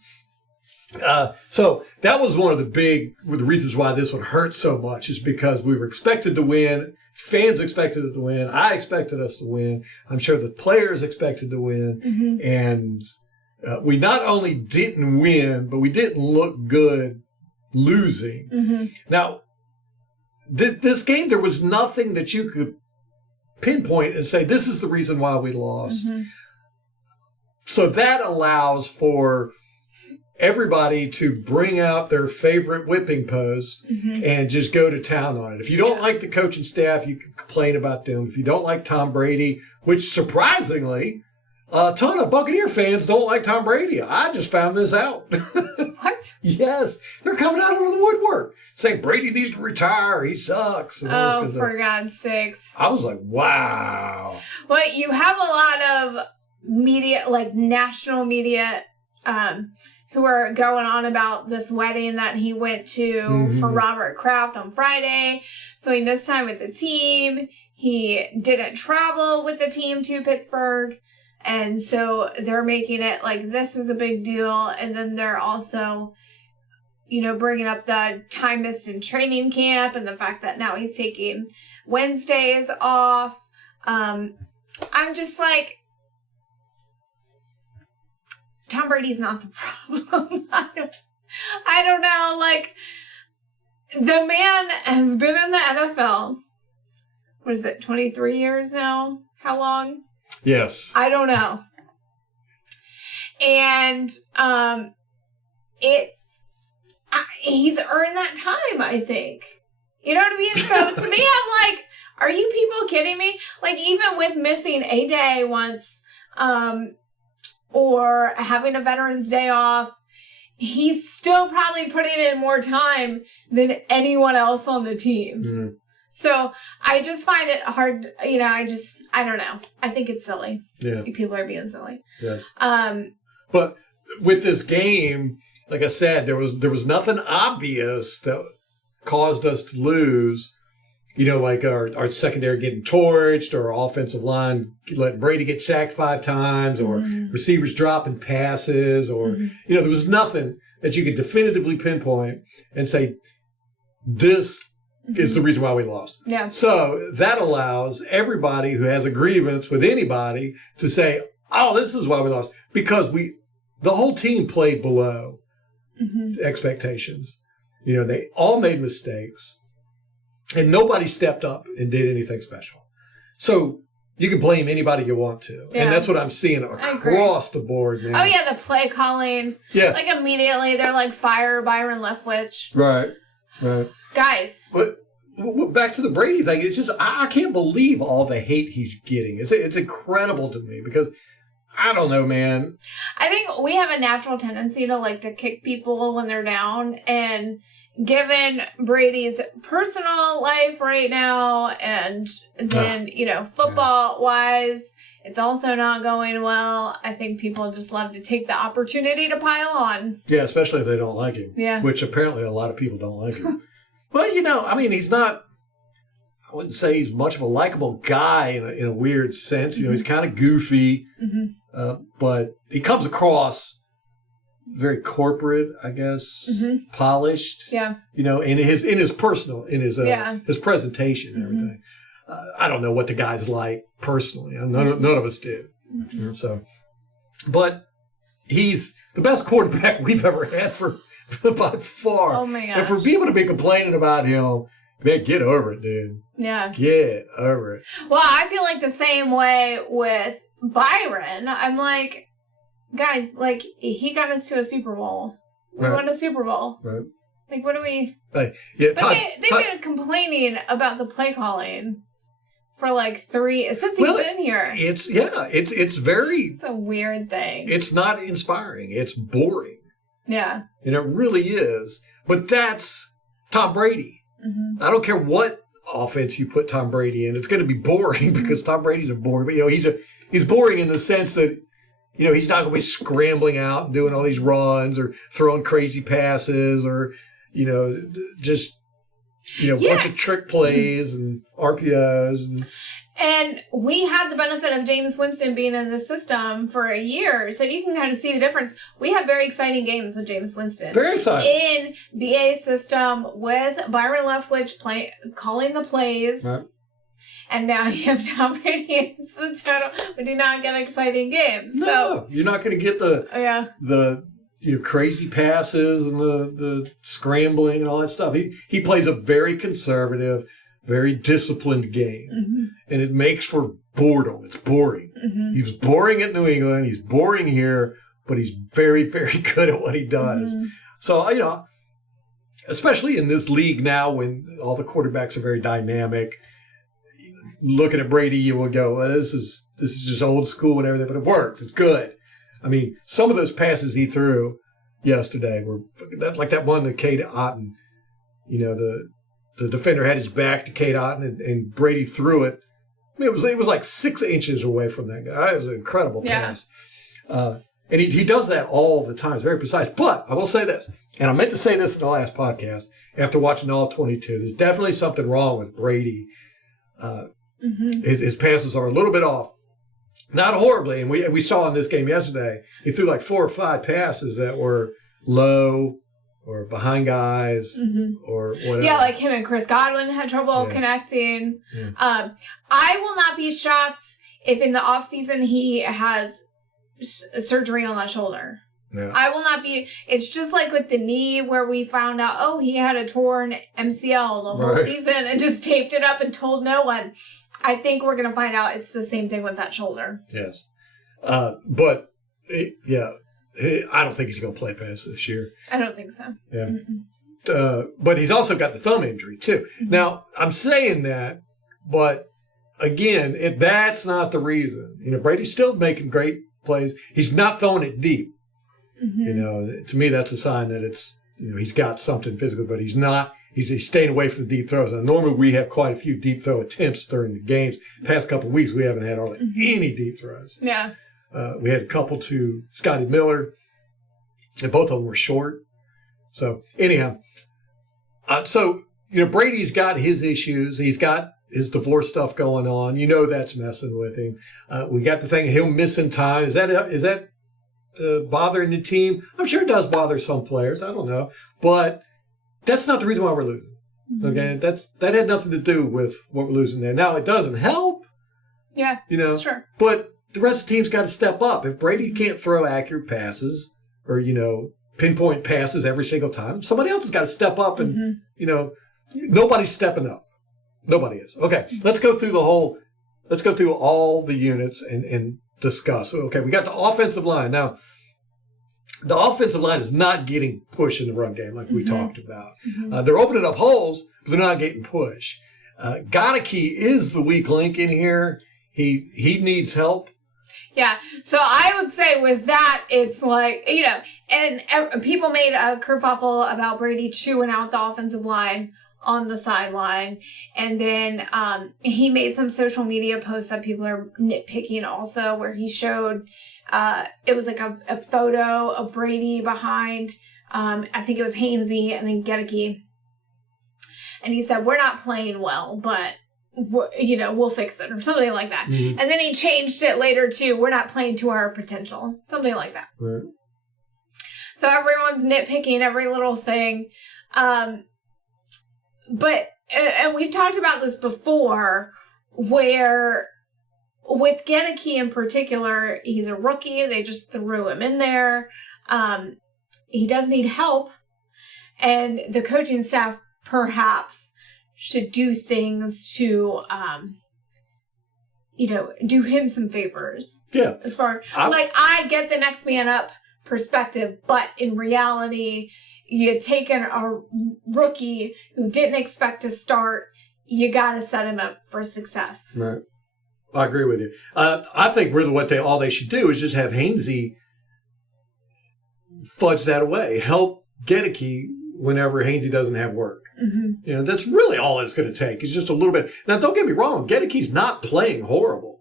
So that was one of the reasons why this would hurt so much is because we were expected to win. Fans expected it to win. I expected us to win. I'm sure the players expected to win. Mm-hmm. And we not only didn't win, but we didn't look good losing. Mm-hmm. Now, this game, there was nothing that you could pinpoint and say, this is the reason why we lost. Mm-hmm. So that allows for everybody to bring out their favorite whipping post and just go to town on it. If you don't like the coaching staff, you can complain about them. If you don't like Tom Brady, which surprisingly, a ton of Buccaneer fans don't like Tom Brady. I just found this out. What? Yes. They're coming out of the woodwork saying Brady needs to retire. He sucks. Oh, for God's sakes. I was like, wow. Well, you have a lot of media, like national media, who are going on about this wedding that he went to for Robert Kraft on Friday. So he missed time with the team. He didn't travel with the team to Pittsburgh. And so they're making it like this is a big deal. And then they're also, bringing up the time missed in training camp and the fact that now he's taking Wednesdays off. I'm just like, Tom Brady's not the problem. I don't know. Like, the man has been in the NFL. What is it, 23 years now? How long? Yes. I don't know. And he's earned that time, I think. You know what I mean? So to me, I'm like, are you people kidding me? Like, even with missing a day once, or having a Veterans Day off, he's still probably putting in more time than anyone else on the team. Mm-hmm. So I just find it hard, I don't know. I think it's silly. Yeah. People are being silly. Yes. But with this game, like I said, there was nothing obvious that caused us to lose. Like our secondary getting torched, or our offensive line letting Brady get sacked 5 times, or receivers dropping passes, or, there was nothing that you could definitively pinpoint and say, this is the reason why we lost. Yeah. So that allows everybody who has a grievance with anybody to say, oh, this is why we lost. Because the whole team played below expectations. You know, they all made mistakes. And nobody stepped up and did anything special. So you can blame anybody you want to. Yeah. And that's what I'm seeing across the board, man. Oh, yeah, the play calling. Yeah. Like, immediately, they're like, fire Byron Leftwich. Right. Guys. But back to the Brady thing, it's just, I can't believe all the hate he's getting. It's incredible to me because, I don't know, man. I think we have a natural tendency to like to kick people when they're down, and given Brady's personal life right now, and then, football wise, it's also not going well. I think people just love to take the opportunity to pile on. Yeah, especially if they don't like him. Yeah. Which apparently a lot of people don't like him. But, he's not, I wouldn't say he's much of a likable guy in a weird sense. You know, he's kind of goofy, but he comes across very corporate, I guess, polished. Yeah. You know, in his his presentation and everything. I don't know what the guy's like personally. None of us do. So, but he's the best quarterback we've ever had by far. Oh my gosh. And for people to be complaining about him, man, get over it, dude. Yeah. Get over it. Well, I feel like the same way with Byron. I'm like, guys, like, he got us to a Super Bowl. We won a Super Bowl. Right. Like, what do we... Hey, yeah, but they've been complaining about the play calling for like since he's been here. It's very... It's a weird thing. It's not inspiring. It's boring. Yeah. And it really is. But that's Tom Brady. I don't care what offense you put Tom Brady in. It's going to be boring because Tom Brady's a boring... But, he's boring in the sense that, he's not going to be scrambling out and doing all these runs or throwing crazy passes or, just, bunch of trick plays and RPOs. And we had the benefit of James Winston being in the system for a year, so you can kind of see the difference. We have very exciting games with James Winston. Very exciting. In BA's system with Byron Leftwich calling the plays. Right. And now you have Tom Brady. It's the total. We do not get exciting games. No, so, you're not going to get the crazy passes and the scrambling and all that stuff. He plays a very conservative, very disciplined game, and it makes for boredom. It's boring. He was boring at New England. He's boring here, but he's very, very good at what he does. So especially in this league now, when all the quarterbacks are very dynamic. Looking at Brady, you will go, well, this is just old school and everything, but it works. It's good. I mean, some of those passes he threw yesterday were like that one to Cade Otton. The defender had his back to Cade Otton, and Brady threw it. I mean, it was like 6 inches away from that guy. It was an incredible pass. And he does that all the time. It's very precise. But I will say this, and I meant to say this in the last podcast after watching all 22. There's definitely something wrong with Brady. His passes are a little bit off. Not horribly. And we saw in this game yesterday, he threw like 4 or 5 passes that were low or behind guys or whatever. Yeah, like him and Chris Godwin had trouble connecting. Yeah. I will not be shocked if in the offseason he has surgery on that shoulder. Yeah. I will not be. It's just like with the knee where we found out, he had a torn MCL the whole season and just taped it up and told no one. I think we're going to find out it's the same thing with that shoulder. Yes. I don't think he's going to play past this year. I don't think so. Yeah. But he's also got the thumb injury, too. Now, I'm saying that, but again, that's not the reason. Brady's still making great plays. He's not throwing it deep. To me, that's a sign that it's, he's got something physical, but he's not. He's staying away from the deep throws. Now, normally we have quite a few deep throw attempts during the games. The past couple of weeks, we haven't had hardly any deep throws. Yeah. We had a couple to Scotty Miller, and both of them were short. So, anyhow. Brady's got his issues. He's got his divorce stuff going on. That's messing with him. We got the thing of him missing time. Is that bothering the team? I'm sure it does bother some players. I don't know. But that's not the reason why we're losing. Okay, that had nothing to do with what we're losing there. Now, it doesn't help. Yeah, sure. But the rest of the team's got to step up. If Brady can't throw accurate passes or, pinpoint passes every single time, somebody else has got to step up and, nobody's stepping up. Nobody is. Okay, let's go through all the units and discuss. Okay, we got the offensive line. Now, the offensive line is not getting pushed in the run game like we talked about. They're opening up holes, but they're not getting pushed. Godeke is the weak link in here. He needs help. Yeah. So I would say with that, it's like, and people made a kerfuffle about Brady chewing out the offensive line on the sideline. And then he made some social media posts that people are nitpicking also, where he showed it was like a photo of Brady behind, I think it was Hainsey and then Gedeke. And he said, we're not playing well, but we'll fix it or something like that. And then he changed it later to, we're not playing to our potential, something like that. Right. So everyone's nitpicking every little thing. But, and we've talked about this before, where with Gedeke in particular, he's a rookie. They just threw him in there. He does need help. And the coaching staff perhaps should do things to, do him some favors. Yeah. As far, I get the next man up perspective, but in reality, you had taken a rookie who didn't expect to start. You got to set him up for success. Right. I agree with you. I think really all they should do is just have Hainsey fudge that away. Help Gedeke whenever Hainsey doesn't have work. That's really all it's going to take. It's just a little bit. Now, don't get me wrong. Gedeke's not playing horrible.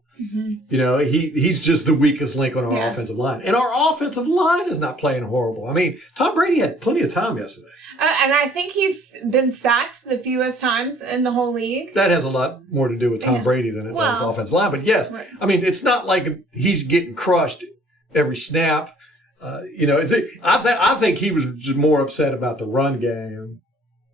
He's just the weakest link on our offensive line. And our offensive line is not playing horrible. I mean, Tom Brady had plenty of time yesterday. And I think he's been sacked the fewest times in the whole league. That has a lot more to do with Tom Brady than it does offensive line. But yes, right. I mean, it's not like he's getting crushed every snap. I think he was just more upset about the run game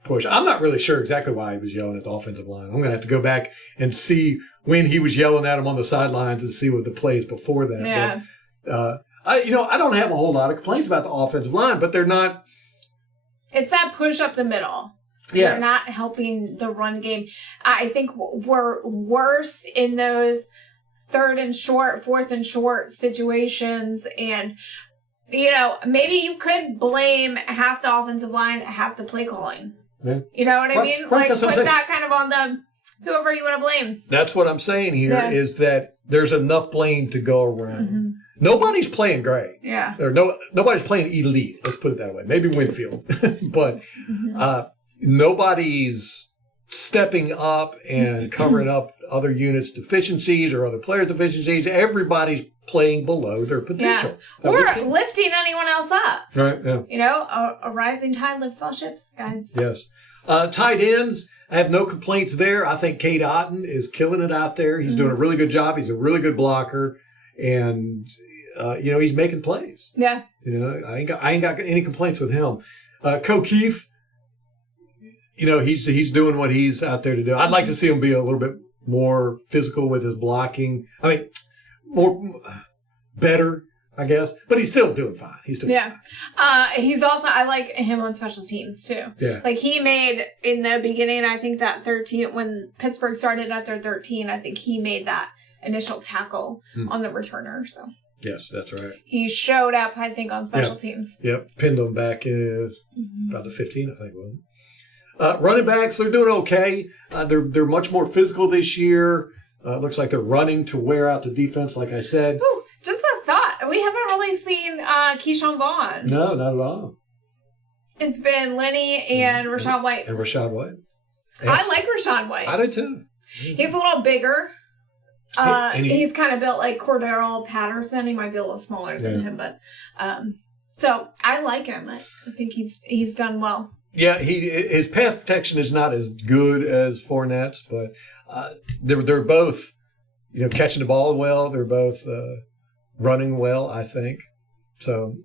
push. I'm not really sure exactly why he was yelling at the offensive line. I'm going to have to go back and see when he was yelling at him on the sidelines and see what the plays before that. Yeah. But, I don't have a whole lot of complaints about the offensive line, but they're not. It's that push up the middle. Yes. They're not helping the run game. I think we're worst in those third and short, fourth and short situations. And, maybe you could blame half the offensive line, half the play calling. Yeah. You know what I mean? Right, like, put that kind of on the whoever you want to blame. That's what I'm saying here is that there's enough blame to go around. Nobody's playing great. Yeah. Or nobody's playing elite. Let's put it that way. Maybe Winfield. But nobody's stepping up and covering up other units' deficiencies or other players' deficiencies. Everybody's playing below their potential. Yeah. Or lifting anyone else up. Right, yeah. A rising tide lifts all ships, guys. Yes. Tight ends, I have no complaints there. I think Cade Otton is killing it out there. He's doing a really good job. He's a really good blocker. And, he's making plays. Yeah. I ain't got any complaints with him. Keefe, he's doing what he's out there to do. I'd like to see him be a little bit more physical with his blocking. I mean, better, I guess. But he's still doing fine. He's also, I like him on special teams too. Yeah. Like he made in the beginning, I think that 13, when Pittsburgh started at their 13, I think he made that initial tackle on the returner. So. Yes, that's right. He showed up, I think, on special teams. Yep. Pinned them back in about the 15, I think, wasn't it? Running backs, they're doing okay. They're much more physical this year. Looks like they're running to wear out the defense, like I said. Ooh, just a thought. We haven't really seen Keyshawn Vaughn. No, not at all. It's been Lenny and Rashad White. And Rashad White. I like Rashad White. I do too. He's a little bigger. He's kind of built like Cordero Patterson. He might be a little smaller than him, but so I like him. I think he's done well. Yeah, his pass protection is not as good as Fournette's, but they're both, catching the ball well. They're both running well, I think. So,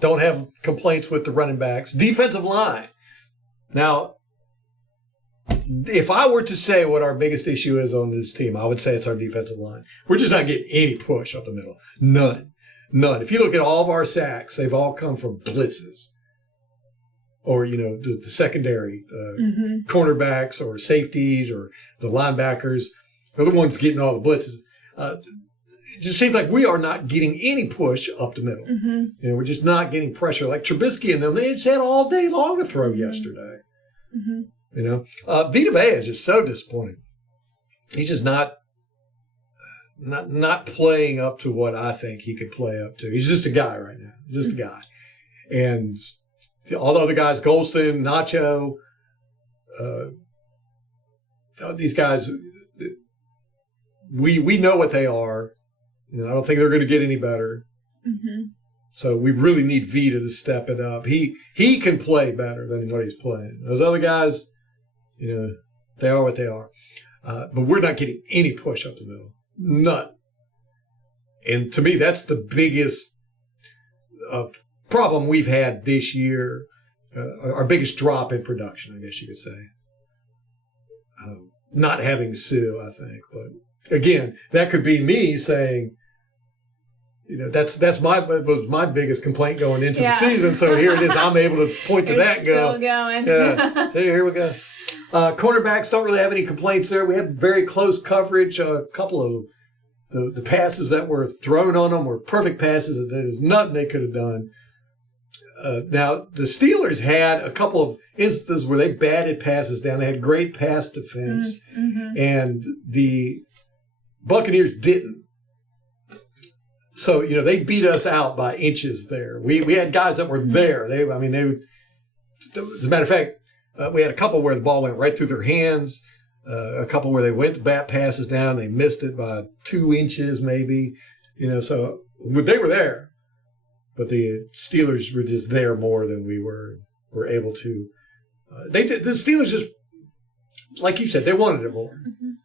don't have complaints with the running backs. Defensive line. Now, if I were to say what our biggest issue is on this team, I would say it's our defensive line. We're just not getting any push up the middle. None. If you look at all of our sacks, they've all come from blitzes. Or, the secondary, cornerbacks or safeties or the linebackers. They're the ones getting all the blitzes. It just seems like we are not getting any push up the middle. We're just not getting pressure. Like Trubisky and them, they just had all day long to throw yesterday. Vita Vea is just so disappointing. He's just not playing up to what I think he could play up to. He's just a guy right now. Just a guy. And all the other guys, Golston, Nacho, these guys, we know what they are. I don't think they're going to get any better. So we really need Vita to step it up. He can play better than what he's playing. Those other guys, they are what they are. But we're not getting any push up the middle. None. And to me, that's the biggest problem we've had this year. Our biggest drop in production, I guess you could say. Not having Sue, I think. But again, that could be me saying, that's my biggest complaint going into the season. So here it is. I'm able to point to that and go. Still going. Yeah. Here we go. Cornerbacks don't really have any complaints there. We had very close coverage. A couple of the passes that were thrown on them were perfect passes. There's nothing they could have done. Now, the Steelers had a couple of instances where they batted passes down. They had great pass defense. And the Buccaneers didn't. So, they beat us out by inches there. We had guys that were there. As a matter of fact, we had a couple where the ball went right through their hands, a couple where they went to bat passes down. They missed it by 2 inches maybe, so they were there. But the Steelers were just there more than we were able to. The Steelers just, like you said, they wanted it more.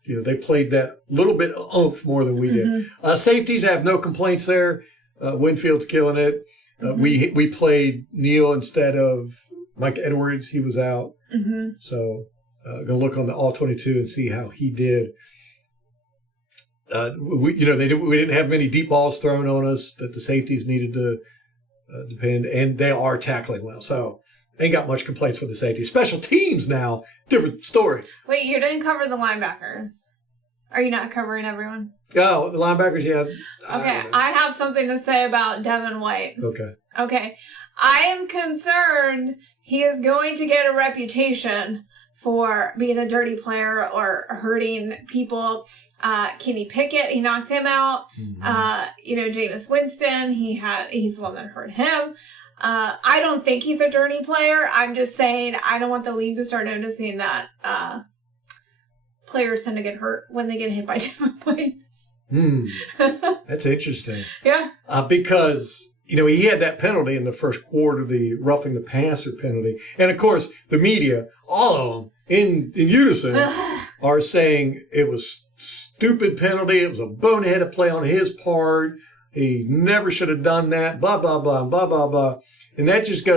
They played that little bit of oomph more than we did. Safeties, I have no complaints there. Winfield's killing it. We played Neal instead of Mike Edwards. He was out. So going to look on the All-22 and see how he did. We didn't have many deep balls thrown on us that the safeties needed to depend, and they are tackling well. So ain't got much complaints for the safety. Special teams now, different story. Wait, you didn't cover the linebackers. Are you not covering everyone? Oh, the linebackers, yeah. Okay, I have something to say about Devin White. Okay. I am concerned he is going to get a reputation for being a dirty player or hurting people. Kenny Pickett, he knocked him out. Jameis Winston, he's the one that hurt him. I don't think he's a dirty player. I'm just saying I don't want the league to start noticing that players tend to get hurt when they get hit by different White. That's interesting. Yeah. Because, he had that penalty in the first quarter, the roughing the passer penalty. And, of course, the media, all of them, in unison, are saying it was stupid penalty. It was a boneheaded play on his part. He never should have done that, blah, blah, blah, blah, blah, blah. And that just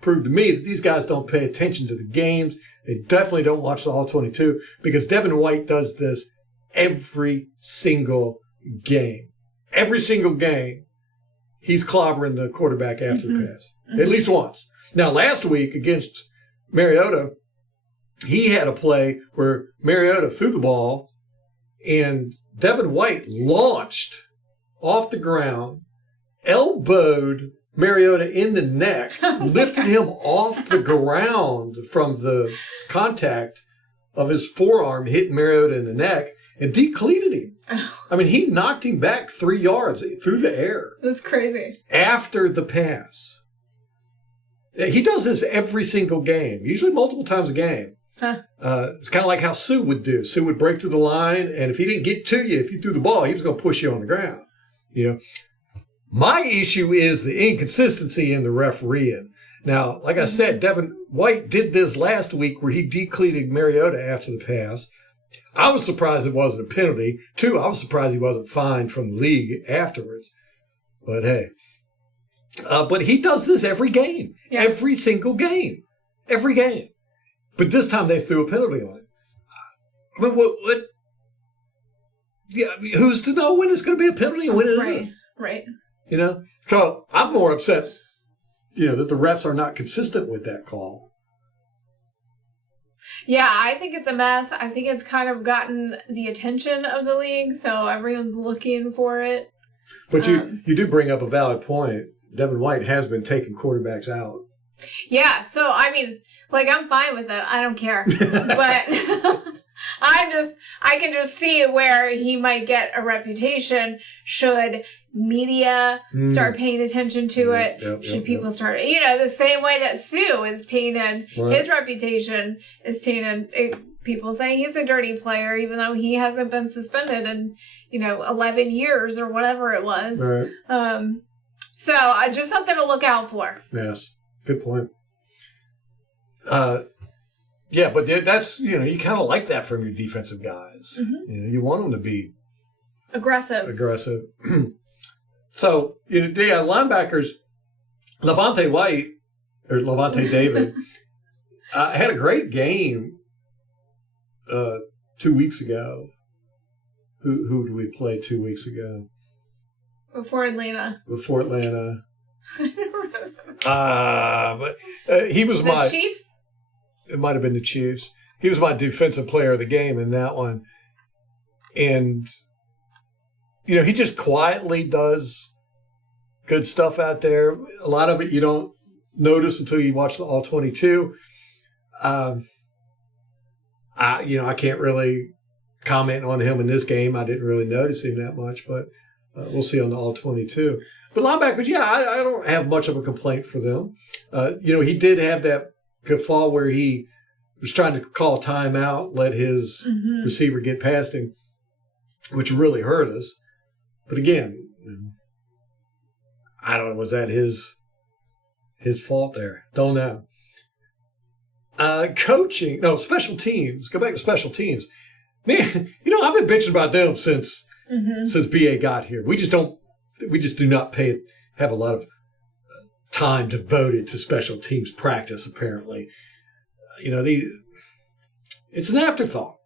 proved to me that these guys don't pay attention to the games. They definitely don't watch the All-22 because Devin White does this every single game. Every single game, he's clobbering the quarterback after the pass, at least once. Now, last week against Mariota, he had a play where Mariota threw the ball and Devin White launched off the ground, elbowed Mariota in the neck, lifted him off the ground from the contact of his forearm hitting Mariota in the neck and decleated him. I mean, he knocked him back 3 yards through the air. That's crazy. After the pass. He does this every single game, usually multiple times a game. It's kind of like how Sue would do. Sue would break through the line, and if he didn't get to you, if you threw the ball, he was going to push you on the ground. My issue is the inconsistency in the refereeing. Now, like I said, Devin White did this last week where he decleated Mariota after the pass. I was surprised it wasn't a penalty. 2, I was surprised he wasn't fined from the league afterwards. But hey. But he does this every game. Yeah. Every single game. Every game. But this time they threw a penalty on it. But what? Yeah, I mean, who's to know when it's going to be a penalty and when it isn't? Right. You know, so I'm more upset, that the refs are not consistent with that call. Yeah, I think it's a mess. I think it's kind of gotten the attention of the league, so everyone's looking for it. But you do bring up a valid point. Devin White has been taking quarterbacks out. Yeah, so I mean, I'm fine with it. I don't care. But I can just see where he might get a reputation should media start paying attention to it. Should people start, the same way that Sue is tainted, his reputation is tainted. People say he's a dirty player, even though he hasn't been suspended in, 11 years or whatever it was. Right. So just something to look out for. Yes. Good point. Yeah, but that's, you kind of like that from your defensive guys. Mm-hmm. You want them to be aggressive. So, linebackers, Levante David, had a great game 2 weeks ago. Who did we play 2 weeks ago? Before Atlanta. But he was the Chiefs? It might have been the Chiefs. He was my defensive player of the game in that one. And, he just quietly does good stuff out there. A lot of it you don't notice until you watch the All 22. I can't really comment on him in this game. I didn't really notice him that much, but we'll see on the All 22. But linebackers, I don't have much of a complaint for them. He did have that guffaw where he was trying to call timeout, let his receiver get past him, which really hurt us. But again, I don't know, was that his fault there? Don't know. Special teams. Go back to special teams. Man, I've been bitching about them since BA got here. We just do not have a lot of time devoted to special teams practice, apparently. It's an afterthought.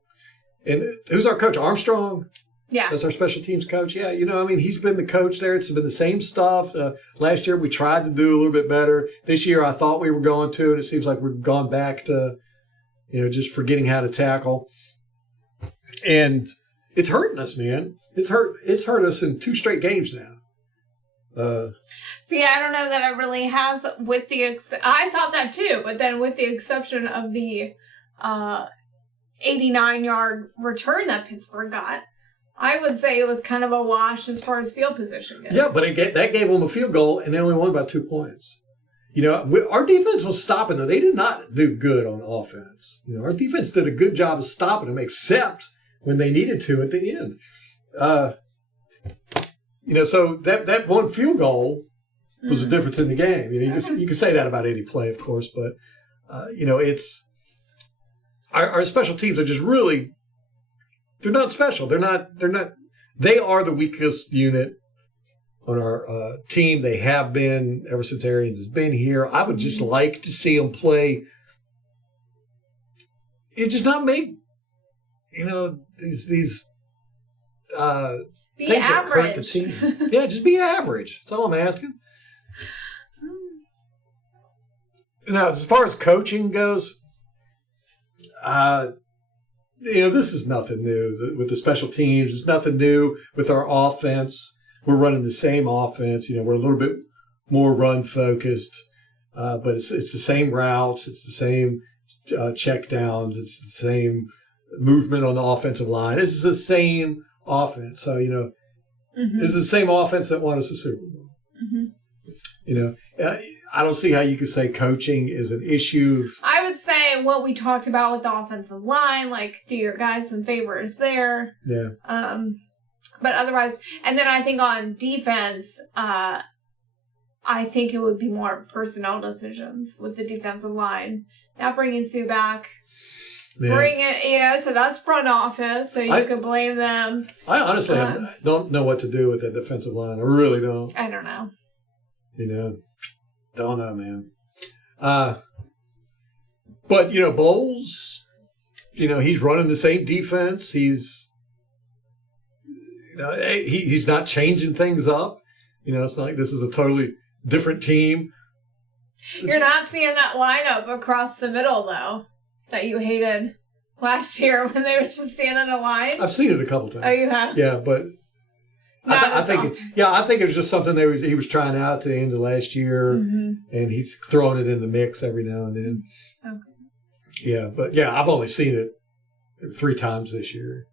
And who's our coach? Armstrong? Yeah. That's our special teams coach. Yeah, he's been the coach there. It's been the same stuff. Last year we tried to do a little bit better. This year I thought we were going to, and it seems like we've gone back to, just forgetting how to tackle. And it's hurting us, man. It's hurt us in 2 straight games now. See, I don't know that it really has, I thought that too, but then with the exception of the 89-yard return that Pittsburgh got, I would say it was kind of a wash as far as field position goes. Yeah, but that gave them a field goal, and they only won by 2 points. Our defense was stopping them. They did not do good on offense. Our defense did a good job of stopping them, except when they needed to at the end. So that one field goal was the difference in the game. You can say that about any play, of course, but it's our special teams are just really, they're not special. They're not. They are the weakest unit on our team. They have been ever since Arians has been here. I would just like to see them play. It just not make these things be that hurt the team. Yeah, just be average. That's all I'm asking. Now, as far as coaching goes, this is nothing new with the special teams. It's nothing new with our offense. We're running the same offense. We're a little bit more run focused, but it's the same routes. It's the same check downs. It's the same movement on the offensive line. This is the same offense. So, this is the same offense that won us the Super Bowl. I don't see how you could say coaching is an issue. I would say what we talked about with the offensive line, do your guys some favors there. Yeah. But otherwise, and then I think on defense, I think it would be more personnel decisions with the defensive line. Now bringing Sue back. Yeah. Bring it, so that's front office, so you can blame them. I honestly don't know what to do with that defensive line. I really don't. I don't know. Don't know, man. But, Bowles, he's running the same defense. He's he's not changing things up. It's not like this is a totally different team. You're not seeing that lineup across the middle, though, that you hated last year when they were just standing in a line. I've seen it a couple times. Oh, you have? Yeah, but I think it was just something he was trying out at the end of last year, and he's throwing it in the mix every now and then. Okay. Yeah, but I've only seen it 3 times this year.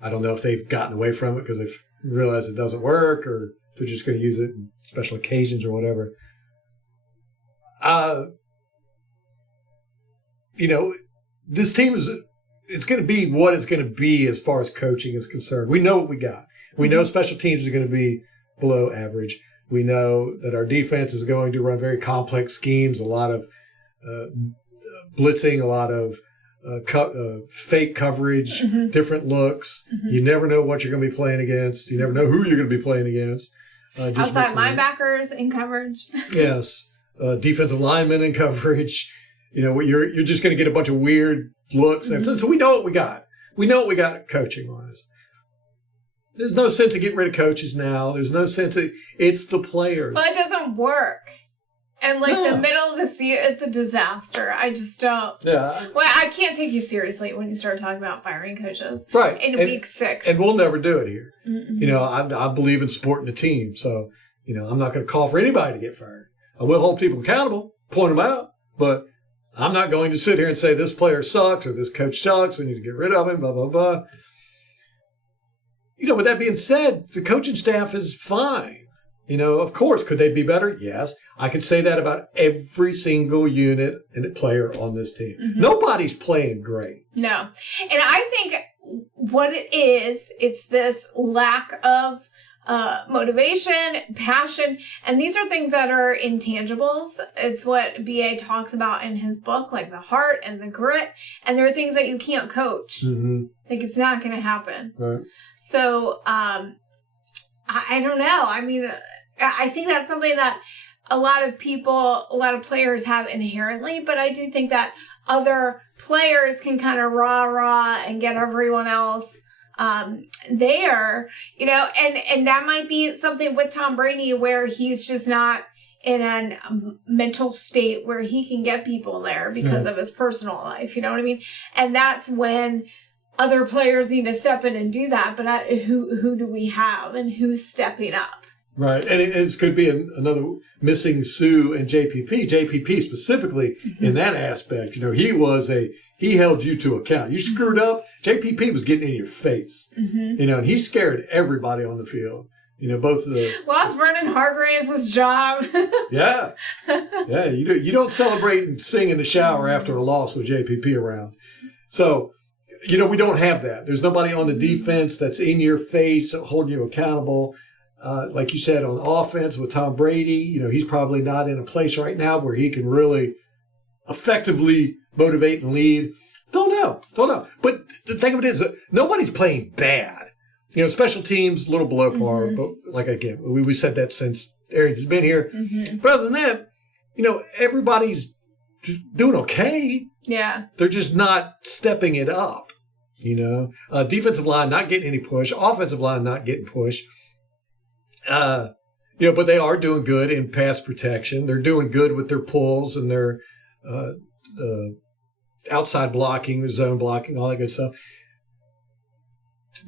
I don't know if they've gotten away from it because they've realized it doesn't work, or they're just going to use it in special occasions or whatever. This team it's going to be what it's going to be as far as coaching is concerned. We know what we got. We know special teams are going to be below average. We know that our defense is going to run very complex schemes, a lot of blitzing, a lot of fake coverage, different looks. You never know what you're going to be playing against. You never know who you're going to be playing against. Outside linebackers in coverage. Yes. Defensive linemen in coverage. You're just going to get a bunch of weird looks. So we know what we got. We know what we got coaching-wise. There's no sense of getting rid of coaches now. There's no sense it's the players. Well, it doesn't work. And the middle of the season, it's a disaster. I just don't. Yeah. Well, I can't take you seriously when you start talking about firing coaches. Right. In week 6. And we'll never do it here. I believe in supporting the team. So, I'm not going to call for anybody to get fired. I will hold people accountable, point them out, but I'm not going to sit here and say this player sucks or this coach sucks. We need to get rid of him, blah, blah, blah. With that being said, the coaching staff is fine. Of course, could they be better? Yes. I could say that about every single unit and player on this team. Nobody's playing great. No. And I think what it is, it's this lack of motivation, passion, and these are things that are intangibles. It's what B.A. talks about in his book, like the heart and the grit, and there are things that you can't coach. It's not going to happen. Right. So, I don't know. I mean, I think that's something that a lot of players have inherently, but I do think that other players can kind of rah and get everyone else there, and that might be something with Tom Brady where he's just not in a mental state where he can get people there because of his personal life, you know what I mean? And that's when other players need to step in and do that, but who do we have and who's stepping up? Right, and it could be another missing Sue and JPP. JPP specifically in that aspect, he held you to account. You screwed up, JPP was getting in your face, and he scared everybody on the field. Both the... Lost Vernon Hargraves' job. Yeah. You don't celebrate and sing in the shower after a loss with JPP around. So, we don't have that. There's nobody on the defense that's in your face, holding you accountable. Like you said, on offense with Tom Brady, he's probably not in a place right now where he can really effectively motivate and lead. Don't know. But the thing of it is that nobody's playing bad. Special teams, a little below par. But again, we said that since Arians has been here. But other than that, everybody's just doing okay. Yeah. They're just not stepping it up. Defensive line not getting any push. Offensive line not getting push. But they are doing good in pass protection. They're doing good with their pulls and their outside blocking, the zone blocking, all that good stuff.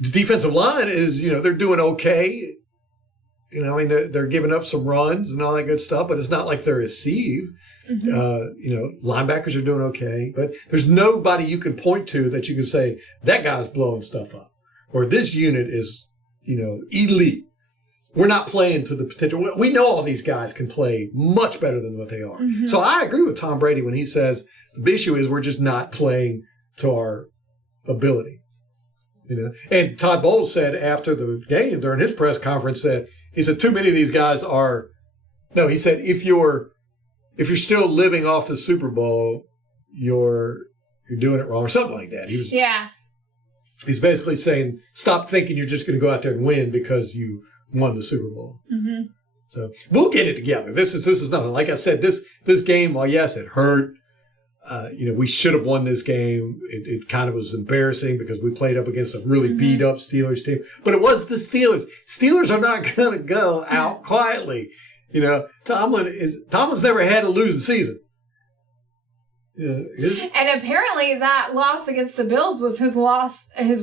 The defensive line is, they're doing okay. They're giving up some runs and all that good stuff, but it's not like they're a sieve. Linebackers are doing okay, but there's nobody you can point to that you can say, that guy's blowing stuff up, or this unit is, elite. We're not playing to the potential. We know all these guys can play much better than what they are. So I agree with Tom Brady when he says the issue is we're just not playing to our ability. And Todd Bowles said after the game during his press conference he said too many of these guys are. No, he said if you're still living off the Super Bowl, you're doing it wrong or something like that. He's basically saying stop thinking you're just going to go out there and win because you won the Super Bowl. So we'll get it together. This is nothing. Like I said, this game, while yes, it hurt, We should have won this game. It kind of was embarrassing because we played up against a really beat up Steelers team. But it was the Steelers. Steelers are not going to go out quietly. Tomlin's never had a losing season. And apparently that loss against the Bills was his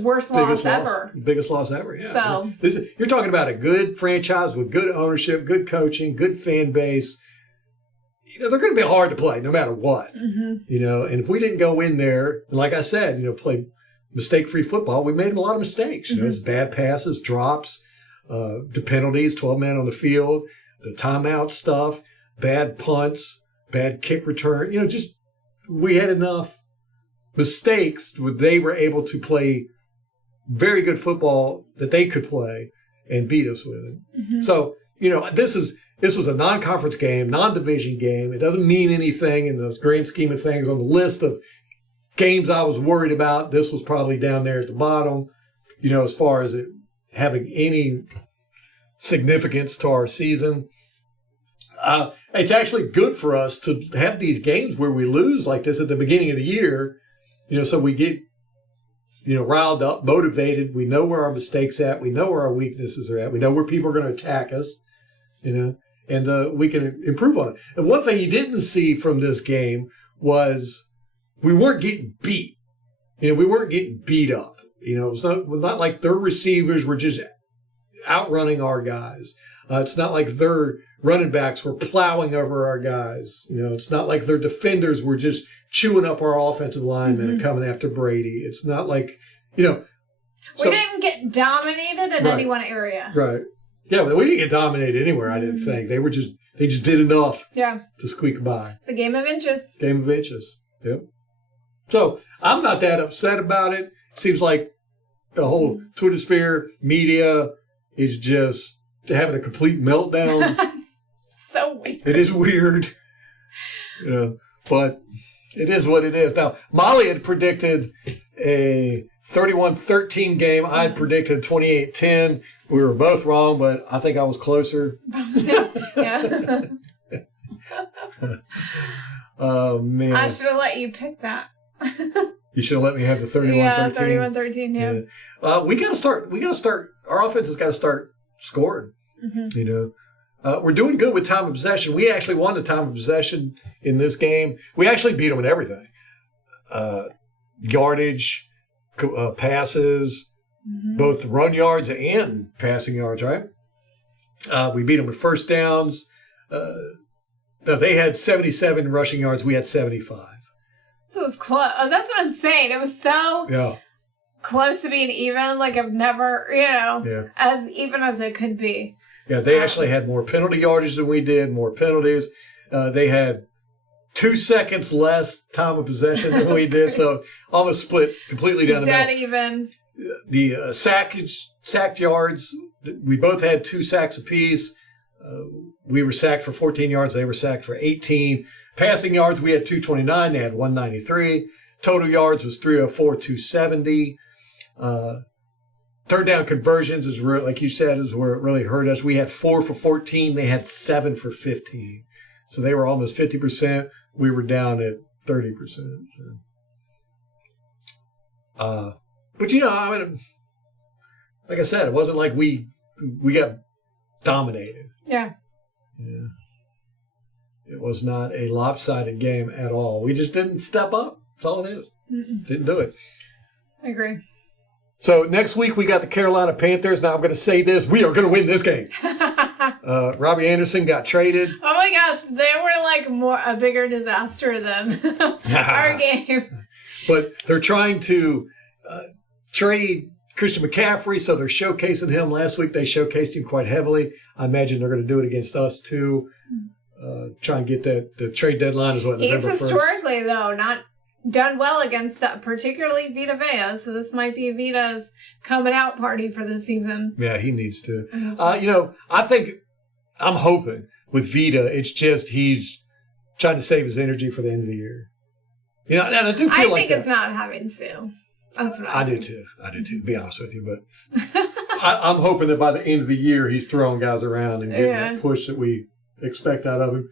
worst loss ever. Biggest loss ever, yeah. So you're talking about a good franchise with good ownership, good coaching, good fan base. They're going to be hard to play no matter what. And if we didn't go in there, and like I said, play mistake-free football, we made a lot of mistakes. It's bad passes, drops, the penalties, 12 men on the field, the timeout stuff, bad punts, bad kick return. We had enough mistakes where they were able to play very good football that they could play and beat us with it. So, this was a non-conference game, non-division game. It doesn't mean anything in the grand scheme of things. On the list of games I was worried about, this was probably down there at the bottom, as far as it having any significance to our season. It's actually good for us to have these games where we lose like this at the beginning of the year, so we get, riled up, motivated. We know where our mistakes at. We know where our weaknesses are at. We know where people are going to attack us, and we can improve on it. And one thing you didn't see from this game was we weren't getting beat. We weren't getting beat up. It's not like their receivers were just outrunning our guys. It's not like their running backs were plowing over our guys. It's not like their defenders were just chewing up our offensive linemen and coming after Brady. It's not like, we didn't get dominated in any one area. Right. Yeah, but we didn't get dominated anywhere, I didn't think. They just did enough to squeak by. It's a game of inches. Game of inches. Yep. So I'm not that upset about it. Seems like the whole Twitter sphere media is just having a complete meltdown. So weird. It is weird. But it is what it is. Now, Molly had predicted a 31-13 game. I had predicted 28-10. We were both wrong, but I think I was closer. Yeah. Oh, man. I should have let you pick that. You should have let me have the 31-13. Yeah, 31-13, yeah. We got to start. Our offense has got to start scoring. We're doing good with time of possession. We actually won the time of possession in this game. We actually beat them in everything. Yardage, passes, both run yards and passing yards, right? We beat them with first downs. They had 77 rushing yards. We had 75. So it was close. Oh, that's what I'm saying. It was so close to being even. Like I've never, as even as it could be. Yeah, they actually had more penalty yardage than we did, more penalties. They had 2 seconds less time of possession than we did, so almost split completely down the middle. Dead even. The sacked yards, we both had 2 sacks apiece. We were sacked for 14 yards. They were sacked for 18. Passing yards, we had 229. They had 193. Total yards was 304, 270. Third down conversions is where, like you said, is where it really hurt us. We had 4 for 14. They had 7 for 15. So they were almost 50%. We were down at 30%. But like I said, it wasn't like we got dominated. Yeah. It was not a lopsided game at all. We just didn't step up. That's all it is. Didn't do it. I agree. So next week we got the Carolina Panthers. Now I'm going to say this. We are going to win this game. Robbie Anderson got traded. Oh my gosh. They were like a bigger disaster than our game. But they're trying to trade Christian McCaffrey, so they're showcasing him. Last week they showcased him quite heavily. I imagine they're going to do it against us too. Try and get that. The trade deadline is what, November 1st? He's historically, though, not done well against particularly Vita Vea, so this might be Vita's coming out party for the season. Yeah, he needs to. I think, I'm hoping with Vita, it's just he's trying to save his energy for the end of the year. And I do feel like that. I think it's not having Sue. That's what I think. I do too, to be honest with you. But I'm hoping that by the end of the year, he's throwing guys around and getting that push that we expect out of him.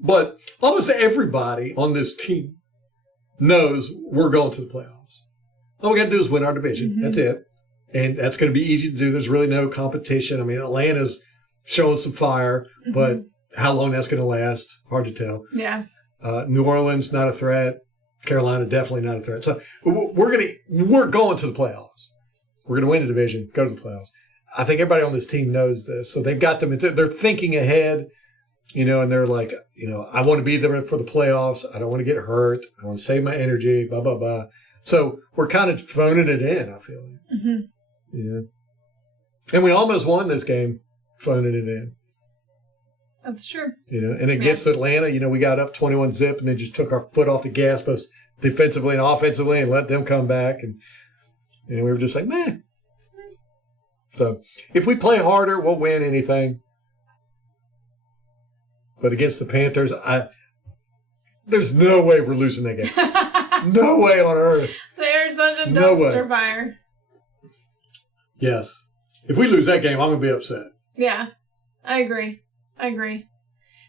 But almost everybody on this team knows we're going to the playoffs. All we got to do is win our division. That's it. And that's going to be easy to do. There's really no competition. I mean, Atlanta's showing some fire, but how long that's going to last, hard to tell. Yeah. New Orleans, not a threat. Carolina, definitely not a threat. So we're going to the playoffs. We're going to win the division, go to the playoffs. I think everybody on this team knows this. So they've got them. They're thinking ahead, and they're like, I want to be there for the playoffs. I don't want to get hurt. I want to save my energy, blah, blah, blah. So we're kind of phoning it in, I feel like. And we almost won this game phoning it in. That's true. And against Atlanta, we got up 21-0 and then just took our foot off the gas both defensively and offensively and let them come back. And we were just like, man. So if we play harder, we'll win anything. But against the Panthers, there's no way we're losing that game. No way on earth. They're such a dumpster fire. Yes. If we lose that game, I'm going to be upset. Yeah, I agree.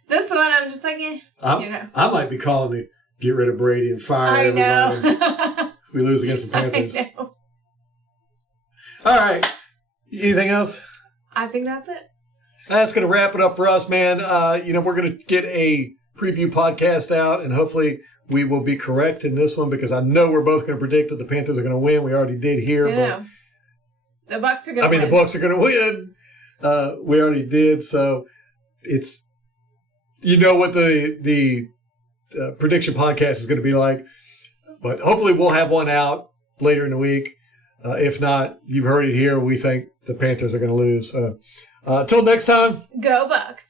This one, I'm just like, I might be calling to get rid of Brady and fire everybody. I know. We lose against the Panthers. I know. All right. Anything else? I think that's it. That's going to wrap it up for us, man. We're going to get a preview podcast out, and hopefully we will be correct in this one because I know we're both going to predict that the Panthers are going to win. We already did here. But the Bucs are going to win. The Bucs are going to win. We already did, so it's what the prediction podcast is going to be like. But hopefully we'll have one out later in the week. If not, you've heard it here. We think the Panthers are going to lose. Until next time. Go Bucs.